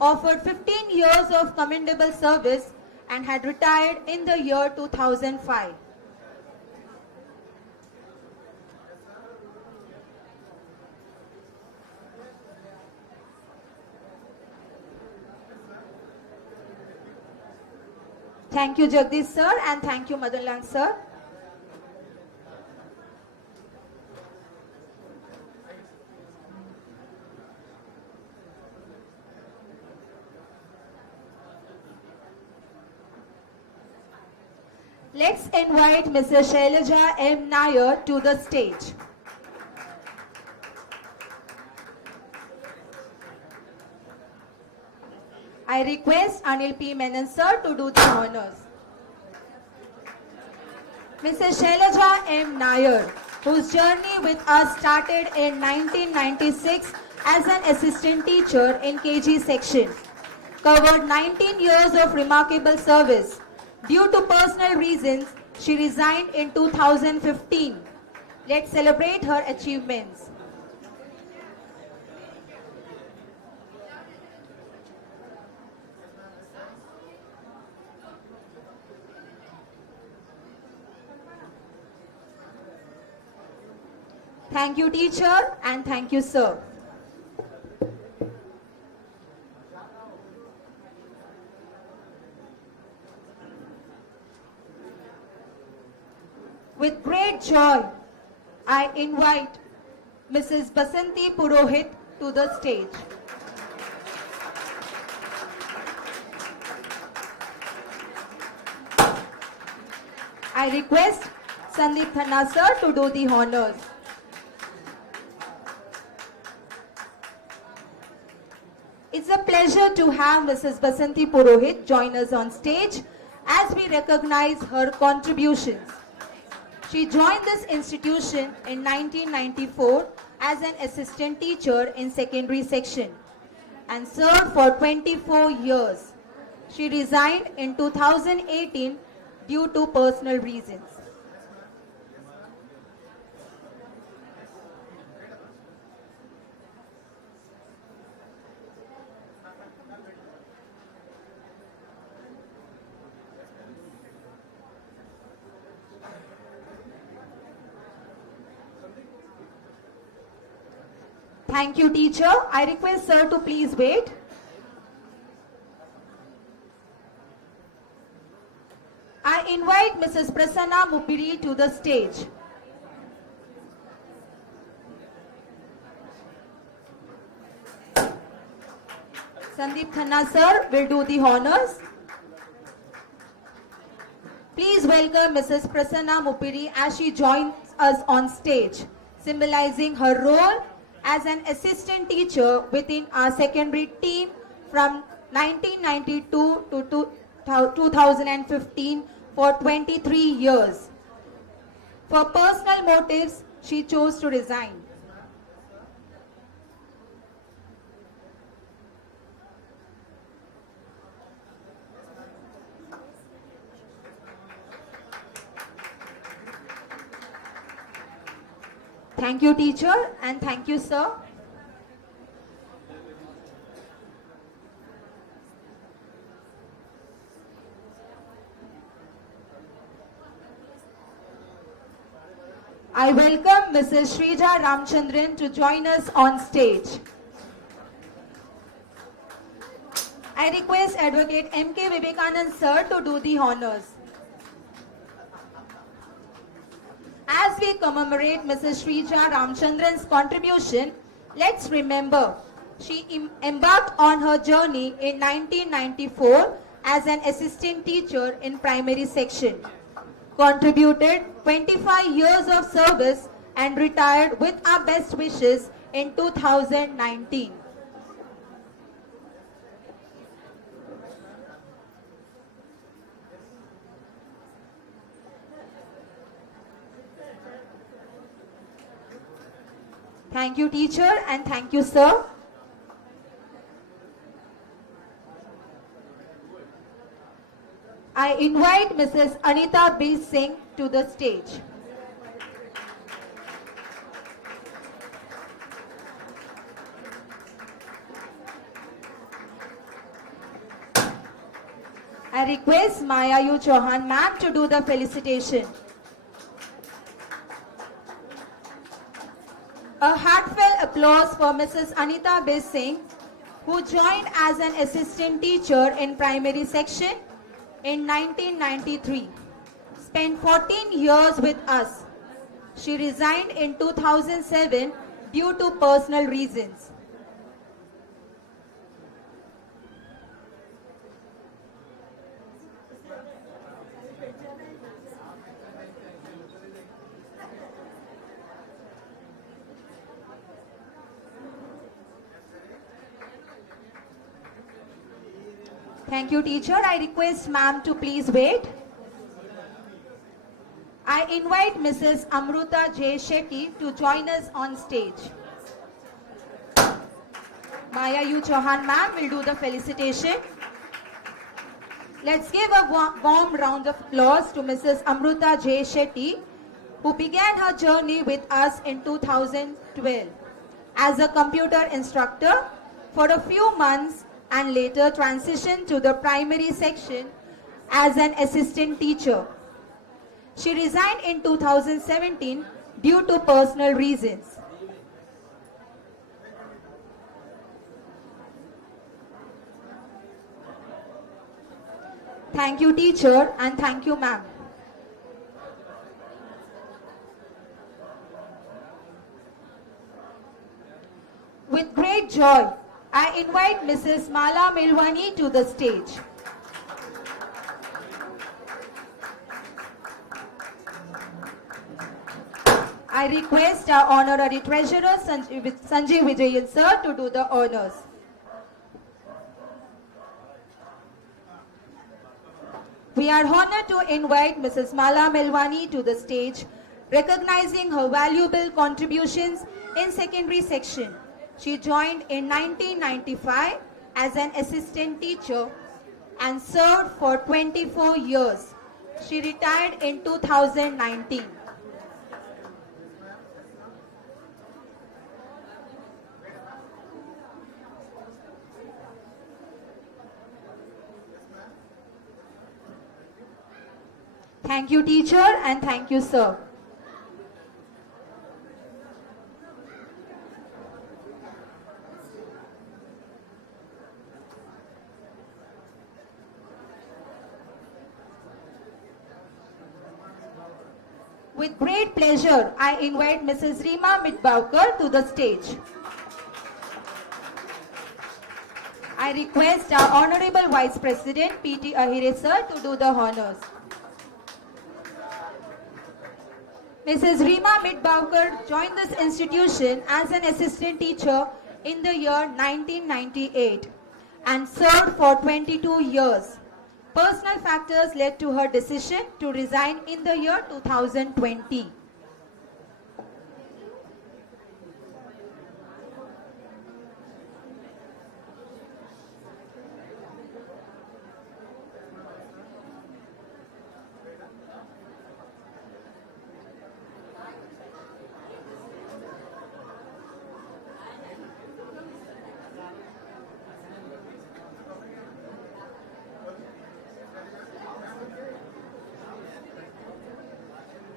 offered 15 years of commendable service and had retired in the year 2005. Thank you, Jagdish sir, and thank you, Madanlal sir. Let's invite Mrs. Shailaja M. Nair to the stage. I request Anil P. Menon sir to do the honors. Mrs. Shailaja M. Nair, whose journey with us started in 1996 as an assistant teacher in KG section, covered 19 years of remarkable service. Due to personal reasons, she resigned in 2015. Let's celebrate her achievements. Thank you, teacher, and thank you, sir. With great joy, I invite Mrs. Basanti Purohit to the stage. I request Sandeep Khanna sir to do the honors. It's a pleasure to have Mrs. Basanti Purohit join us on stage as we recognize her contributions. She joined this institution in 1994 as an assistant teacher in secondary section and served for 24 years. She resigned in 2018 due to personal reasons. Thank you, teacher. I request sir to please wait. I invite Mrs. Prasanna Mupiri to the stage. Sandeep Khanna sir will do the honors. Please welcome Mrs. Prasanna Mupiri as she joins us on stage, symbolizing her role as an assistant teacher within our secondary team from 1992 to 2015 for 23 years. For personal motives, she chose to resign. Thank you, teacher, and thank you, sir. I welcome Mrs. Shrija Ramchandran to join us on stage. I request Advocate M.K. Vivekanand sir to do the honors. As we commemorate Mrs. Shrija Ramchandran's contribution, let's remember she embarked on her journey in 1994 as an assistant teacher in primary section, contributed 25 years of service and retired with our best wishes in 2019. Thank you, teacher, and thank you, sir. I invite Mrs. Anita B. Singh to the stage. I request Maya U. Chauhan ma'am to do the felicitation. A heartfelt applause for Mrs. Anita B. Singh, who joined as an assistant teacher in primary section in 1993. Spent 14 years with us. She resigned in 2007 due to personal reasons. Thank you, teacher. I request ma'am to please wait. I invite Mrs. Amruta J. Shetty to join us on stage. Maya U. Chauhan ma'am will do the felicitation. Let's give a warm round of applause to Mrs. Amruta J. Shetty, who began her journey with us in 2012 as a computer instructor for a few months and later transitioned to the primary section as an assistant teacher. She resigned in 2017 due to personal reasons. Thank you, teacher, and thank you, ma'am. With great joy, I invite Mrs. Mala Milwani to the stage. I request our honorary treasurer Sanjay Vijayan sir to do the honors. We are honored to invite Mrs. Mala Milwani to the stage, recognizing her valuable contributions in secondary section. She joined in 1995 as an assistant teacher and served for 24 years. She retired in 2019. Thank you, teacher, and thank you, sir. With great pleasure, I invite Mrs. Rima Mitbaukar to the stage. I request our Honorable Vice President P.T. Ahire sir to do the honors. Mrs. Rima Mitbaukar joined this institution as an assistant teacher in the year 1998 and served for 22 years. Personal factors led to her decision to resign in the year 2020.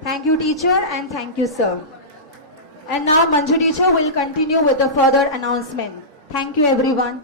Thank you, teacher, and thank you, sir. And now Manju teacher will continue with the further announcement. Thank you, everyone.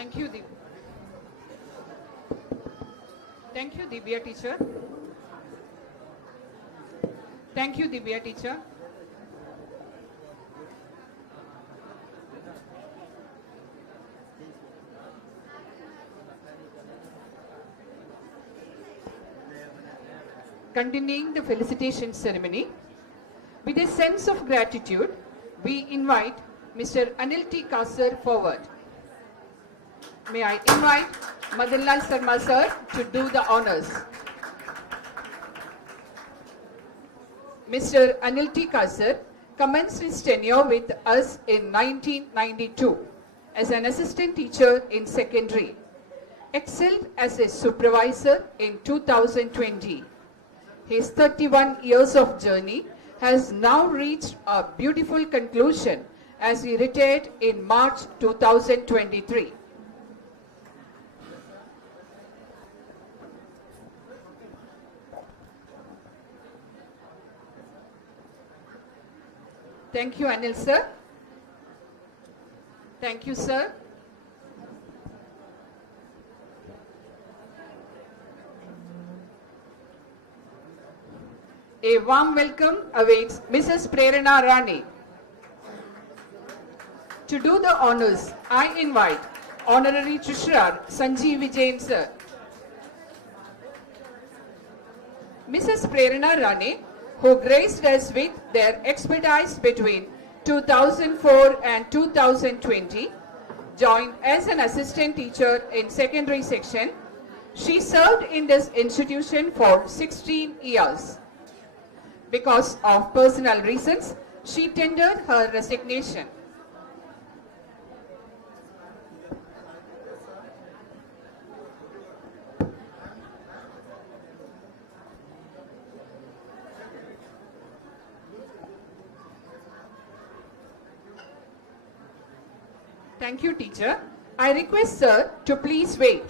Thank you, Thank you, Divya teacher. Thank you, Divya teacher. Continuing the felicitation ceremony, with a sense of gratitude, we invite Mr. Anil T. Kasar forward. May I invite Madanlal Sarma sir to do the honors. Mr. Anil T. Kasar commenced his tenure with us in 1992 as an assistant teacher in secondary, excelled as a supervisor in 2020. His 31 years of journey has now reached a beautiful conclusion as he retired in March 2023. Thank you, Anil sir. Thank you, sir. A warm welcome awaits Mrs. Prerana Rani. To do the honors, I invite Honorary Treasurer Sanjeev Vijayan sir. Mrs. Prerana Rani, who graced us with their expertise between 2004 and 2020, joined as an assistant teacher in secondary section. She served in this institution for 16 years. Because of personal reasons, she tendered her resignation. Thank you, teacher. I request sir to please wait.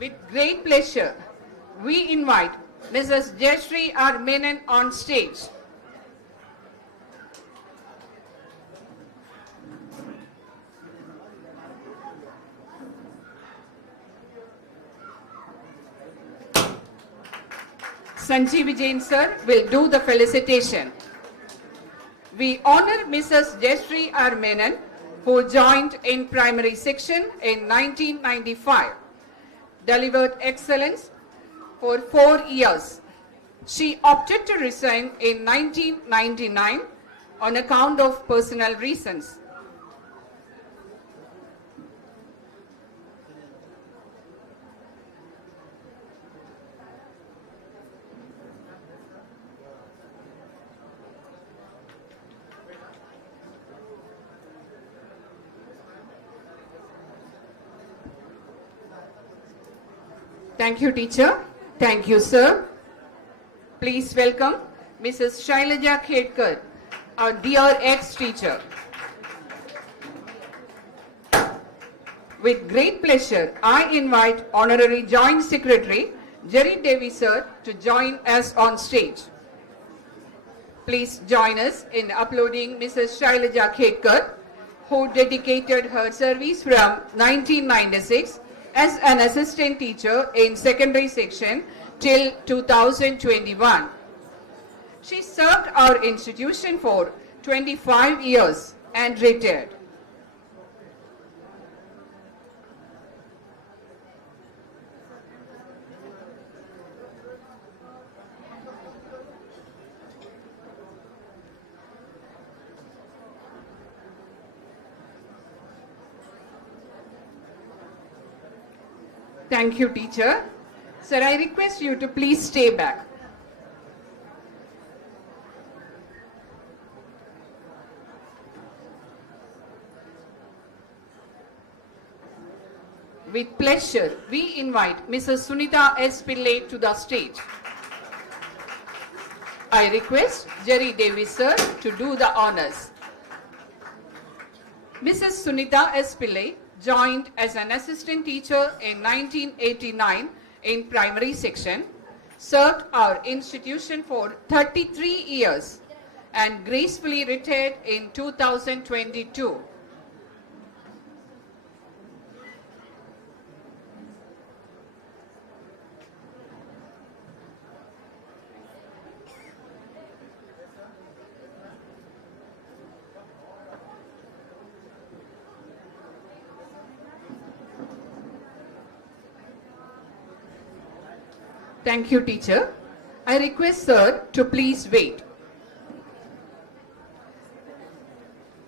With great pleasure, we invite Mrs. Jayashree R. Menon on stage. Sanjeev Vijayan sir will do the felicitation. We honor Mrs. Jayashree R. Menon, who joined in primary section in 1995. Delivered excellence for 4 years. She opted to resign in 1999 on account of personal reasons. Thank you, teacher. Thank you, sir. Please welcome Mrs. Shailaja Khedkar, our dear ex-teacher. With great pleasure, I invite Honorary Joint Secretary Jerry Davis sir to join us on stage. Please join us in uploading Mrs. Shailaja Khedkar, who dedicated her service from 1996 as an assistant teacher in secondary section till 2021. She served our institution for 25 years and retired. Thank you, teacher. Sir, I request you to please stay back. With pleasure, we invite Mrs. Sunita S. Pillai to the stage. I request Jerry Davis sir to do the honors. Mrs. Sunita S. Pillai joined as an assistant teacher in 1989 in primary section, served our institution for 33 years and gracefully retired in 2022. Thank you, teacher. I request sir to please wait.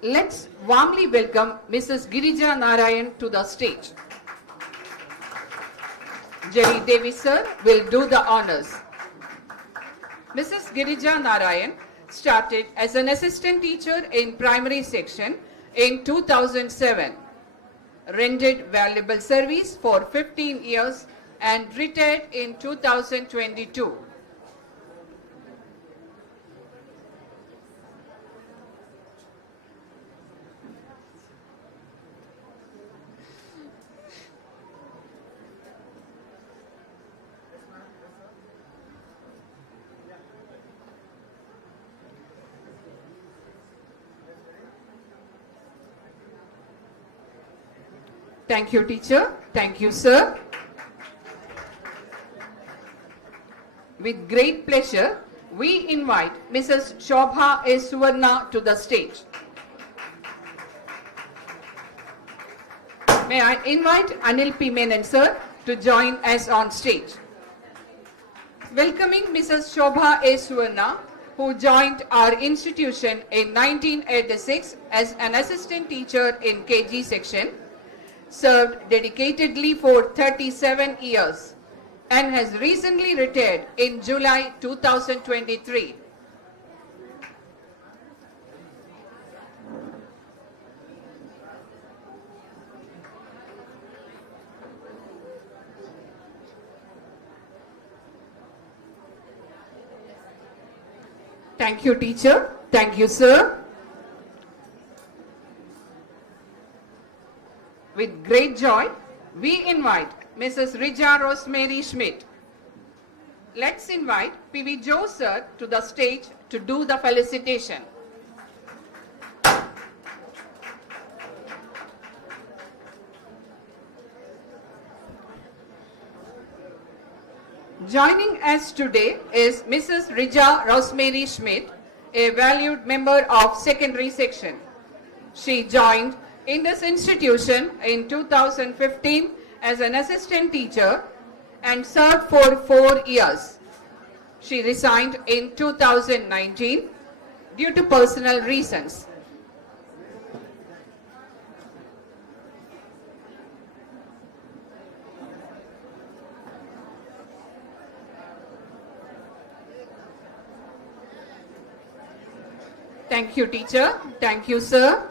Let's warmly welcome Mrs. Girija Narayan to the stage. Jerry Davis sir will do the honors. Mrs. Girija Narayan started as an assistant teacher in primary section in 2007, rendered valuable service for 15 years and retired in 2022. Thank you, teacher. Thank you, sir. With great pleasure, we invite Mrs. Shobha A. Suvarna to the stage. May I invite Anil P. Menon, sir, to join us on stage. Welcoming Mrs. Shobha A. Suvarna, who joined our institution in 1986 as an assistant teacher in KG section, served dedicatedly for 37 years, and has recently retired in July 2023. Thank you, teacher. Thank you, sir. With great joy, we invite Mrs. Rija Rosemary Schmidt. Let's invite P.V. Joe, sir, to the stage to do the felicitation. Joining us today is Mrs. Rija Rosemary Schmidt, a valued member of secondary section. She joined in this institution in 2015 as an assistant teacher and served for 4 years. She resigned in 2019 due to personal reasons. Thank you, teacher. Thank you, sir.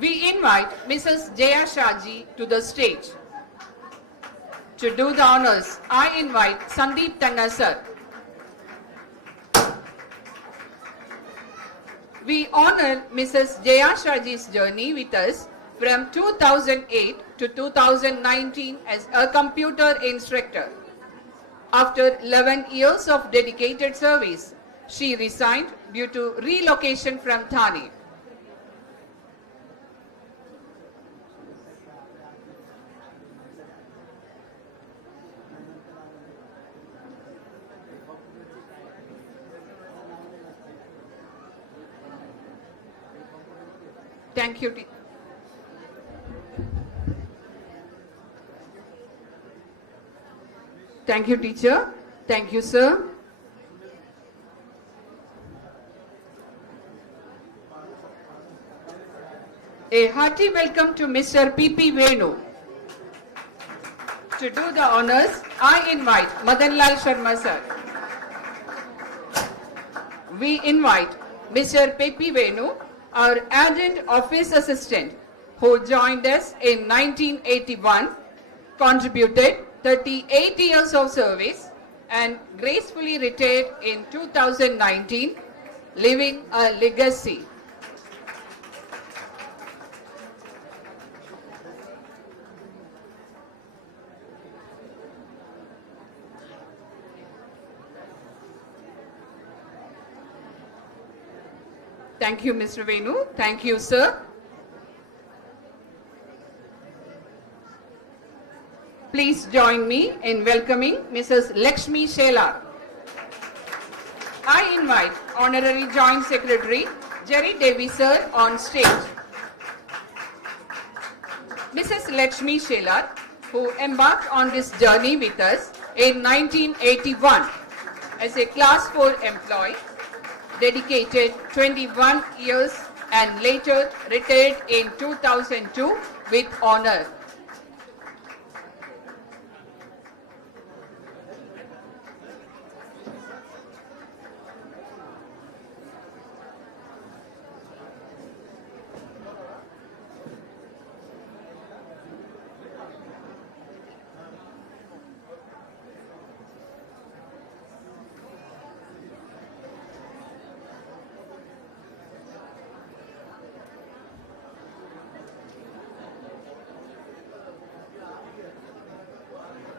We invite Mrs. Jaya Shaji to the stage. To do the honors, I invite Sandeep Tanna, sir. We honor Mrs. Jaya Shaji's journey with us from 2008 to 2019 as a computer instructor. After 11 years of dedicated service, she resigned due to relocation from Thane. Thank you. Thank you, teacher. Thank you, sir. A hearty welcome to Mr. P.P. Venu. To do the honors, I invite Madan Lal Sharma, sir. We invite Mr. P.P. Venu, our adjunct office assistant, who joined us in 1981, contributed 38 years of service, and gracefully retired in 2019, leaving a legacy. Thank you, Mr. Venu. Thank you, sir. Please join me in welcoming Mrs. Lakshmi Shelar. I invite Honorary Joint Secretary Jerry Davis, sir, on stage. Mrs. Lakshmi Shelar, who embarked on this journey with us in 1981 as a Class 4 employee, dedicated 21 years and later retired in 2002 with honor.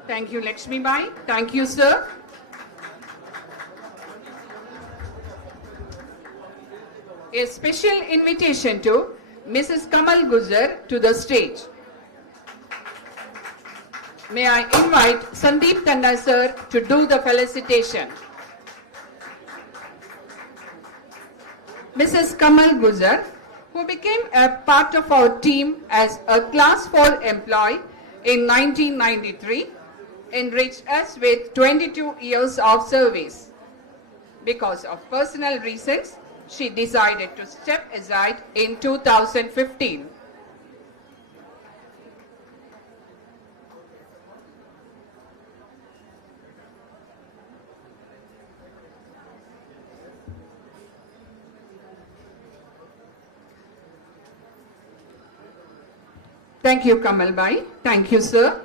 Thank you, Lakshmi Bai. Thank you, sir. A special invitation to Mrs. Kamal Guzar to the stage. May I invite Sandeep Tanna sir to do the felicitation. Mrs. Kamal Guzar, who became a part of our team as a Class 4 employee in 1993, enriched us with 22 years of service. Because of personal reasons, she decided to step aside in 2015. Thank you, Kamal Bhai. Thank you, sir.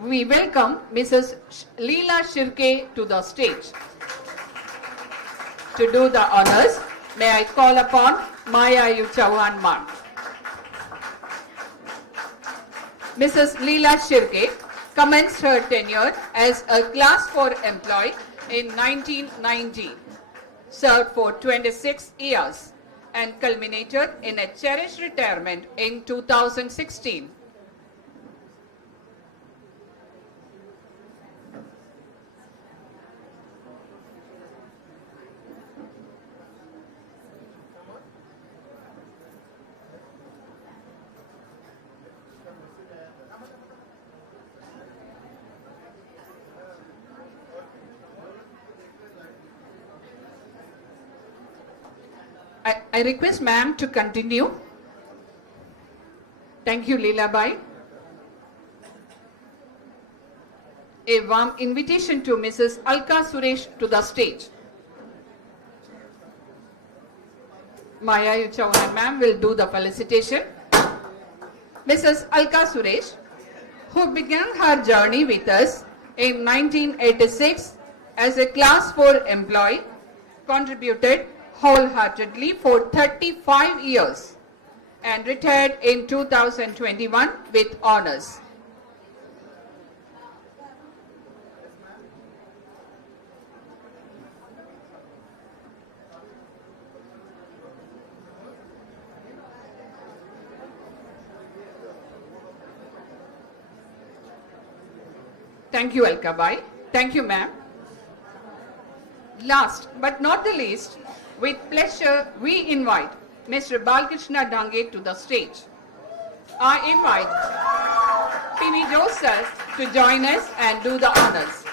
We welcome Mrs. Leela Shirke to the stage. To do the honors, may I call upon Maya Yu Chauhan Ma'am. Mrs. Leela Shirke commenced her tenure as a Class 4 employee in 1990, served for 26 years, and culminated in a cherished retirement in 2016. I request ma'am to continue. Thank you, Leela Bai. A warm invitation to Mrs. Alka Suresh to the stage. Maya Yu Chauhan ma'am will do the felicitation. Mrs. Alka Suresh, who began her journey with us in 1986 as a Class 4 employee, contributed wholeheartedly for 35 years and retired in 2021 with honors. Thank you, Alka Bai. Thank you, ma'am. Last but not the least, with pleasure, we invite Mr. Balkrishna Dange to the stage. I invite P.V. Joseph to join us and do the honors.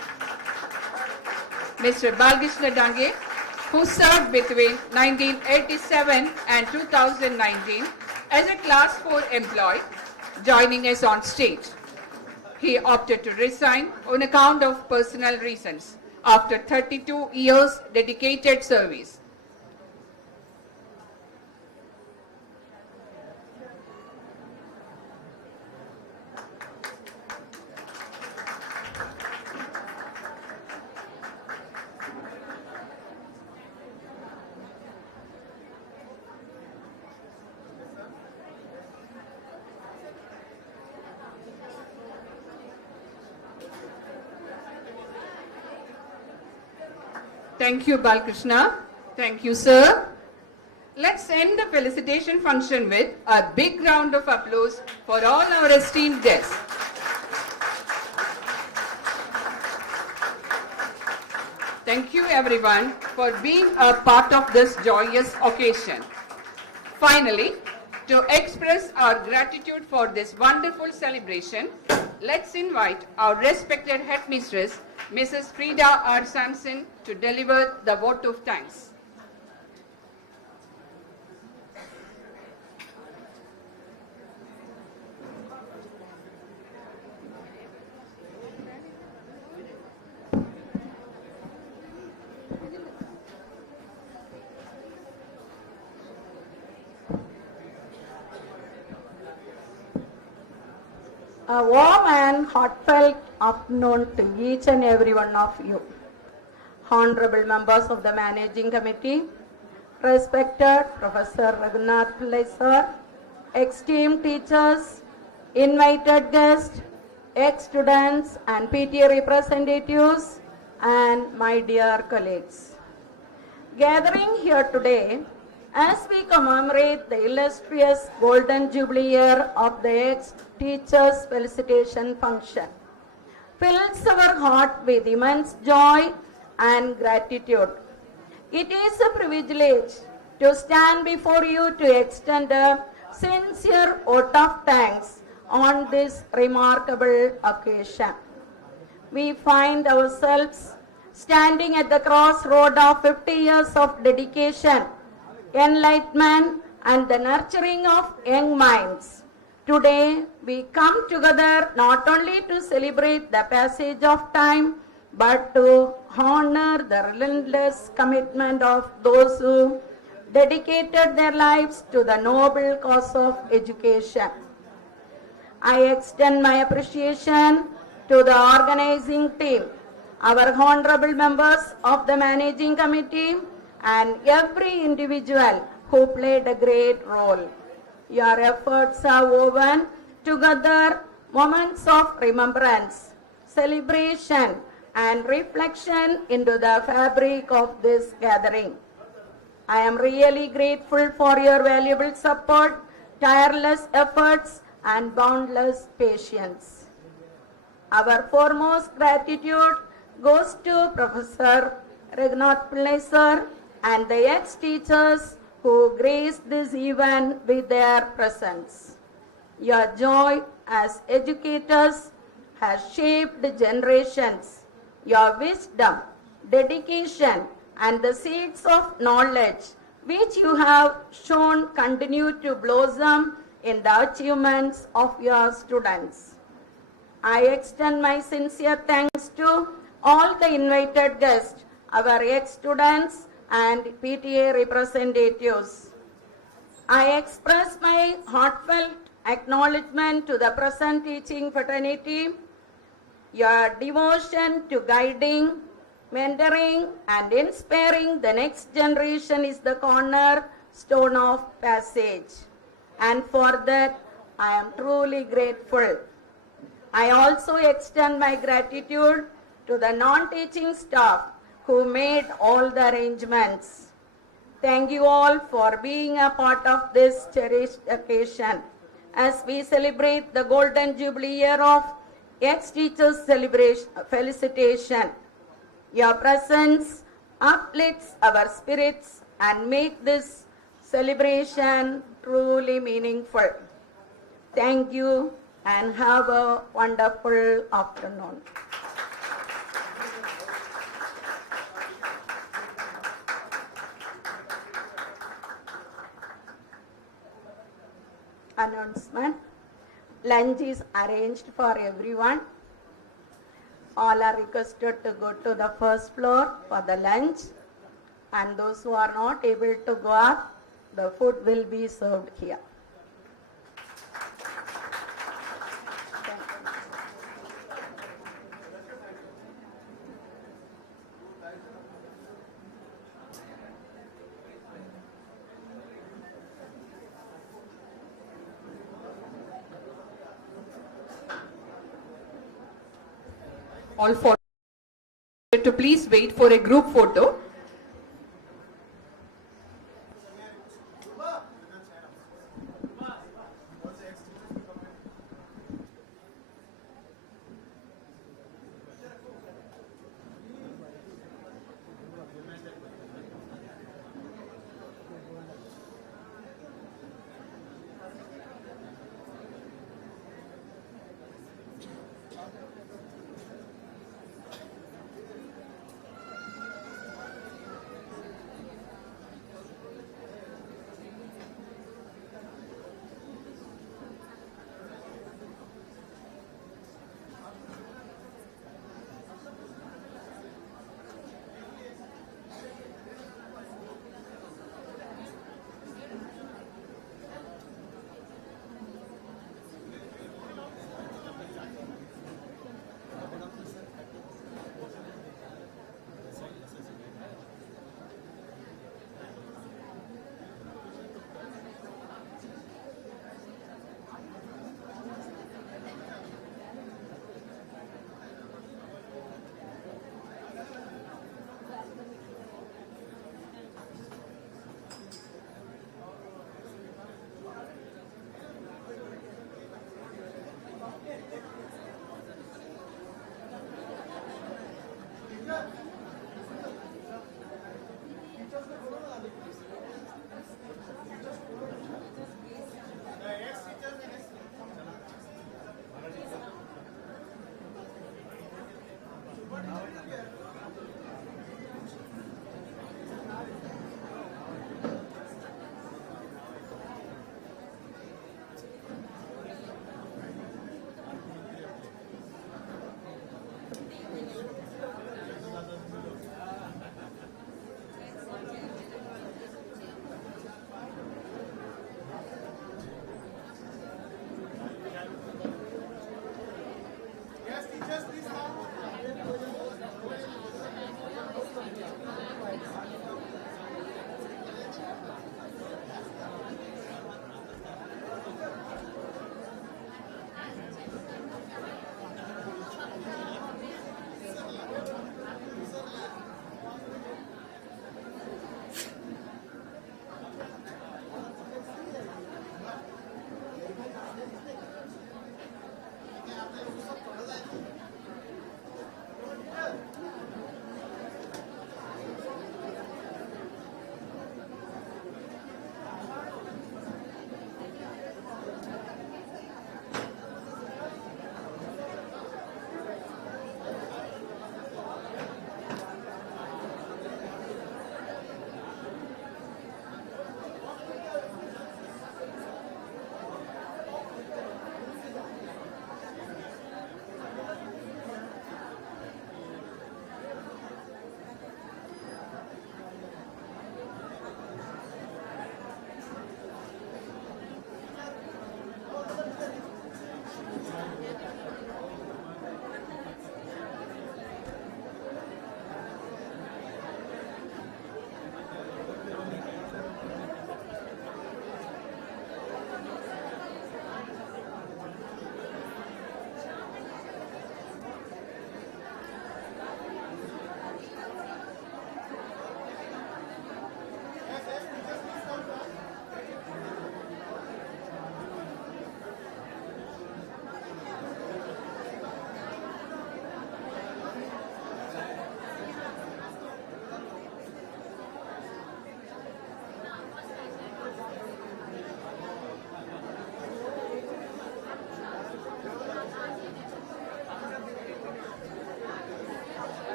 Mr. Balkrishna Dange, who served between 1987 and 2019 as a Class 4 employee, joining us on stage. He opted to resign on account of personal reasons after 32 years dedicated service. Thank you, Balkrishna. Thank you, sir. Let's end the felicitation function with a big round of applause for all our esteemed guests. Thank you, everyone, for being a part of this joyous occasion. Finally, to express our gratitude for this wonderful celebration, let's invite our respected headmistress, Mrs. Frida R. Sampson, to deliver the vote of thanks. A warm and heartfelt afternoon to each and every one of you. Honorable members of the Managing Committee, respected Professor Raghunath Pillai sir, esteemed teachers, invited guests, ex-students and PTA representatives, and my dear colleagues. Gathering here today as we commemorate the illustrious Golden Jubilee year of the ex-teachers' felicitation function, fills our heart with immense joy and gratitude. It is a privilege to stand before you to extend a sincere vote of thanks on this remarkable occasion. We find ourselves standing at the crossroad of 50 years of dedication, enlightenment, and the nurturing of young minds. Today, we come together not only to celebrate the passage of time, but to honor the relentless commitment of those who dedicated their lives to the noble cause of education. I extend my appreciation to the organizing team, our honorable members of the managing committee, and every individual who played a great role. Your efforts have woven together moments of remembrance, celebration, and reflection into the fabric of this gathering. I am really grateful for your valuable support, tireless efforts, and boundless patience. Our foremost gratitude goes to Professor Raghunath Pillai sir and the ex-teachers who graced this event with their presence. Your joy as educators has shaped generations. Your wisdom, dedication, and the seeds of knowledge which you have shown continue to blossom in the achievements of your students. I extend my sincere thanks to all the invited guests, our ex-students, and PTA representatives. I express my heartfelt acknowledgement to the present teaching fraternity. Your devotion to guiding, mentoring, and inspiring the next generation is the cornerstone of passage. And for that, I am truly grateful. I also extend my gratitude to the non-teaching staff who made all the arrangements. Thank you all for being a part of this cherished occasion as we celebrate the Golden Jubilee year of ex-teachers' felicitation. Your presence uplifts our spirits and make this celebration truly meaningful. Thank you and have a wonderful afternoon. Announcement. Lunch is arranged for everyone. All are requested to go to the first floor for the lunch, and those who are not able to go up, the food will be served here. All for to please wait for a group photo.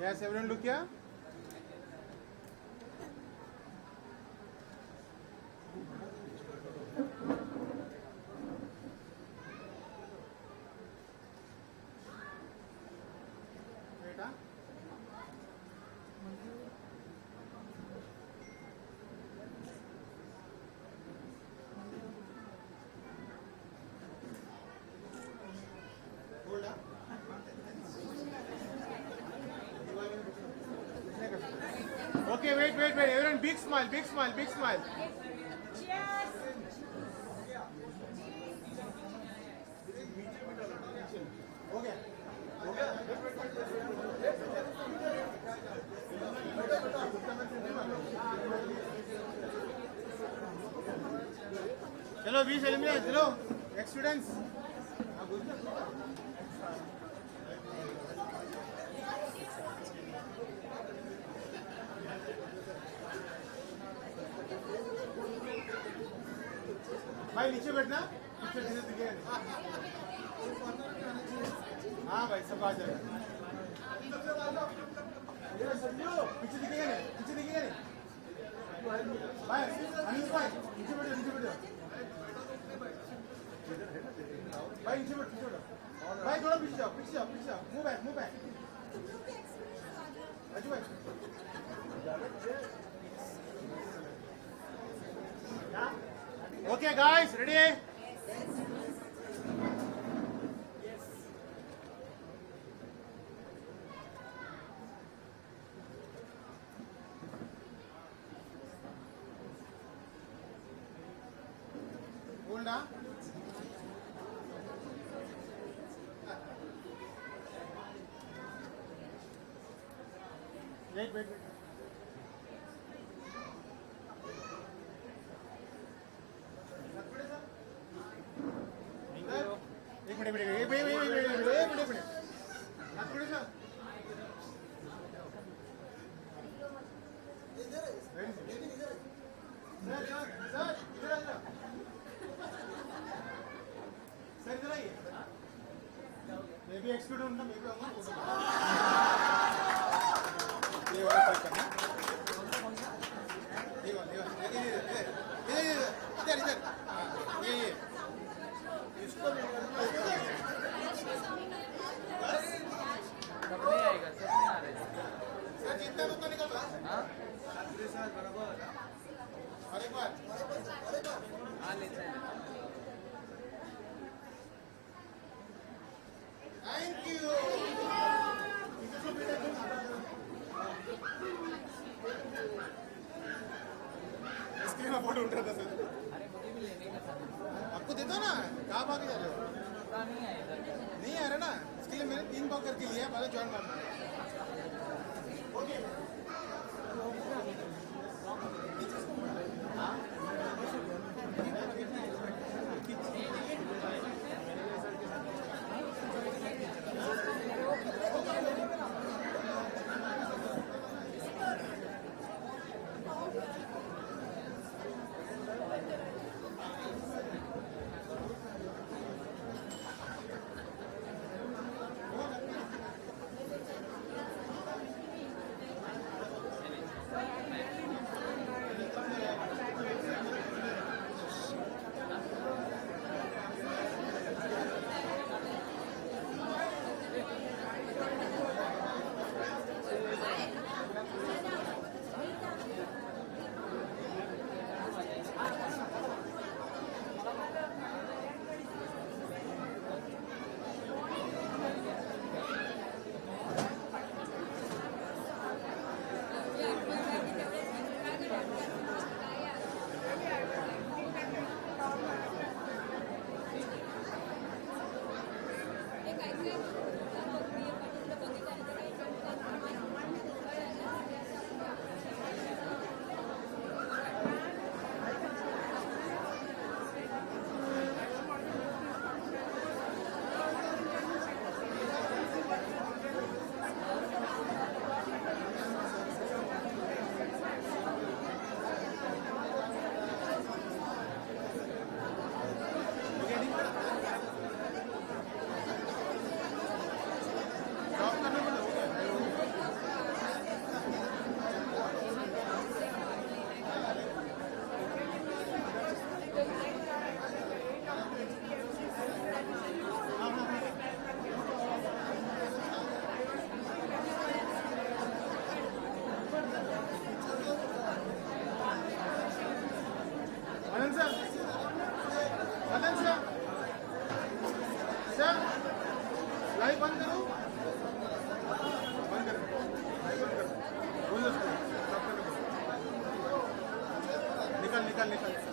Yes, everyone look here. Okay, wait. Everyone, big smile. Okay. चलो 20 eliminate चलो next students भाई नीचे बैठना नीचे धीरे धीरे हाँ भाई सब आ जाएगा पीछे दिखेगा नहीं पीछे दिखेगा नहीं भाई अनिल भाई नीचे बैठो भाई नीचे बैठो भाई थोड़ा पीछे जाओ मूव बैक राजू भाई Okay guys, ready? Hold on. Wait. एक मिनट सर इधर आइए मैं भी एक्सपर्ट हूँ ना मैं भी आऊँगा ये वाला चेक करना ये इधर ये इसको सब नहीं आएगा सब नहीं आ रहे सर जितना उतना निकल रहा हाँ सर बराबर और एक बार हाँ लेते हैं थैंक यू इसके लिए मैं फोटो उठा था सर आपको देता ना कहाँ भाग जा रहे हो नहीं आ रहा ना इसके लिए मैंने 3 बार करके लिया पहले ज्वाइन मारना ओके लाइव बंद करो बंद करो लाइव बंद करो बोल दो निकल निकल निकल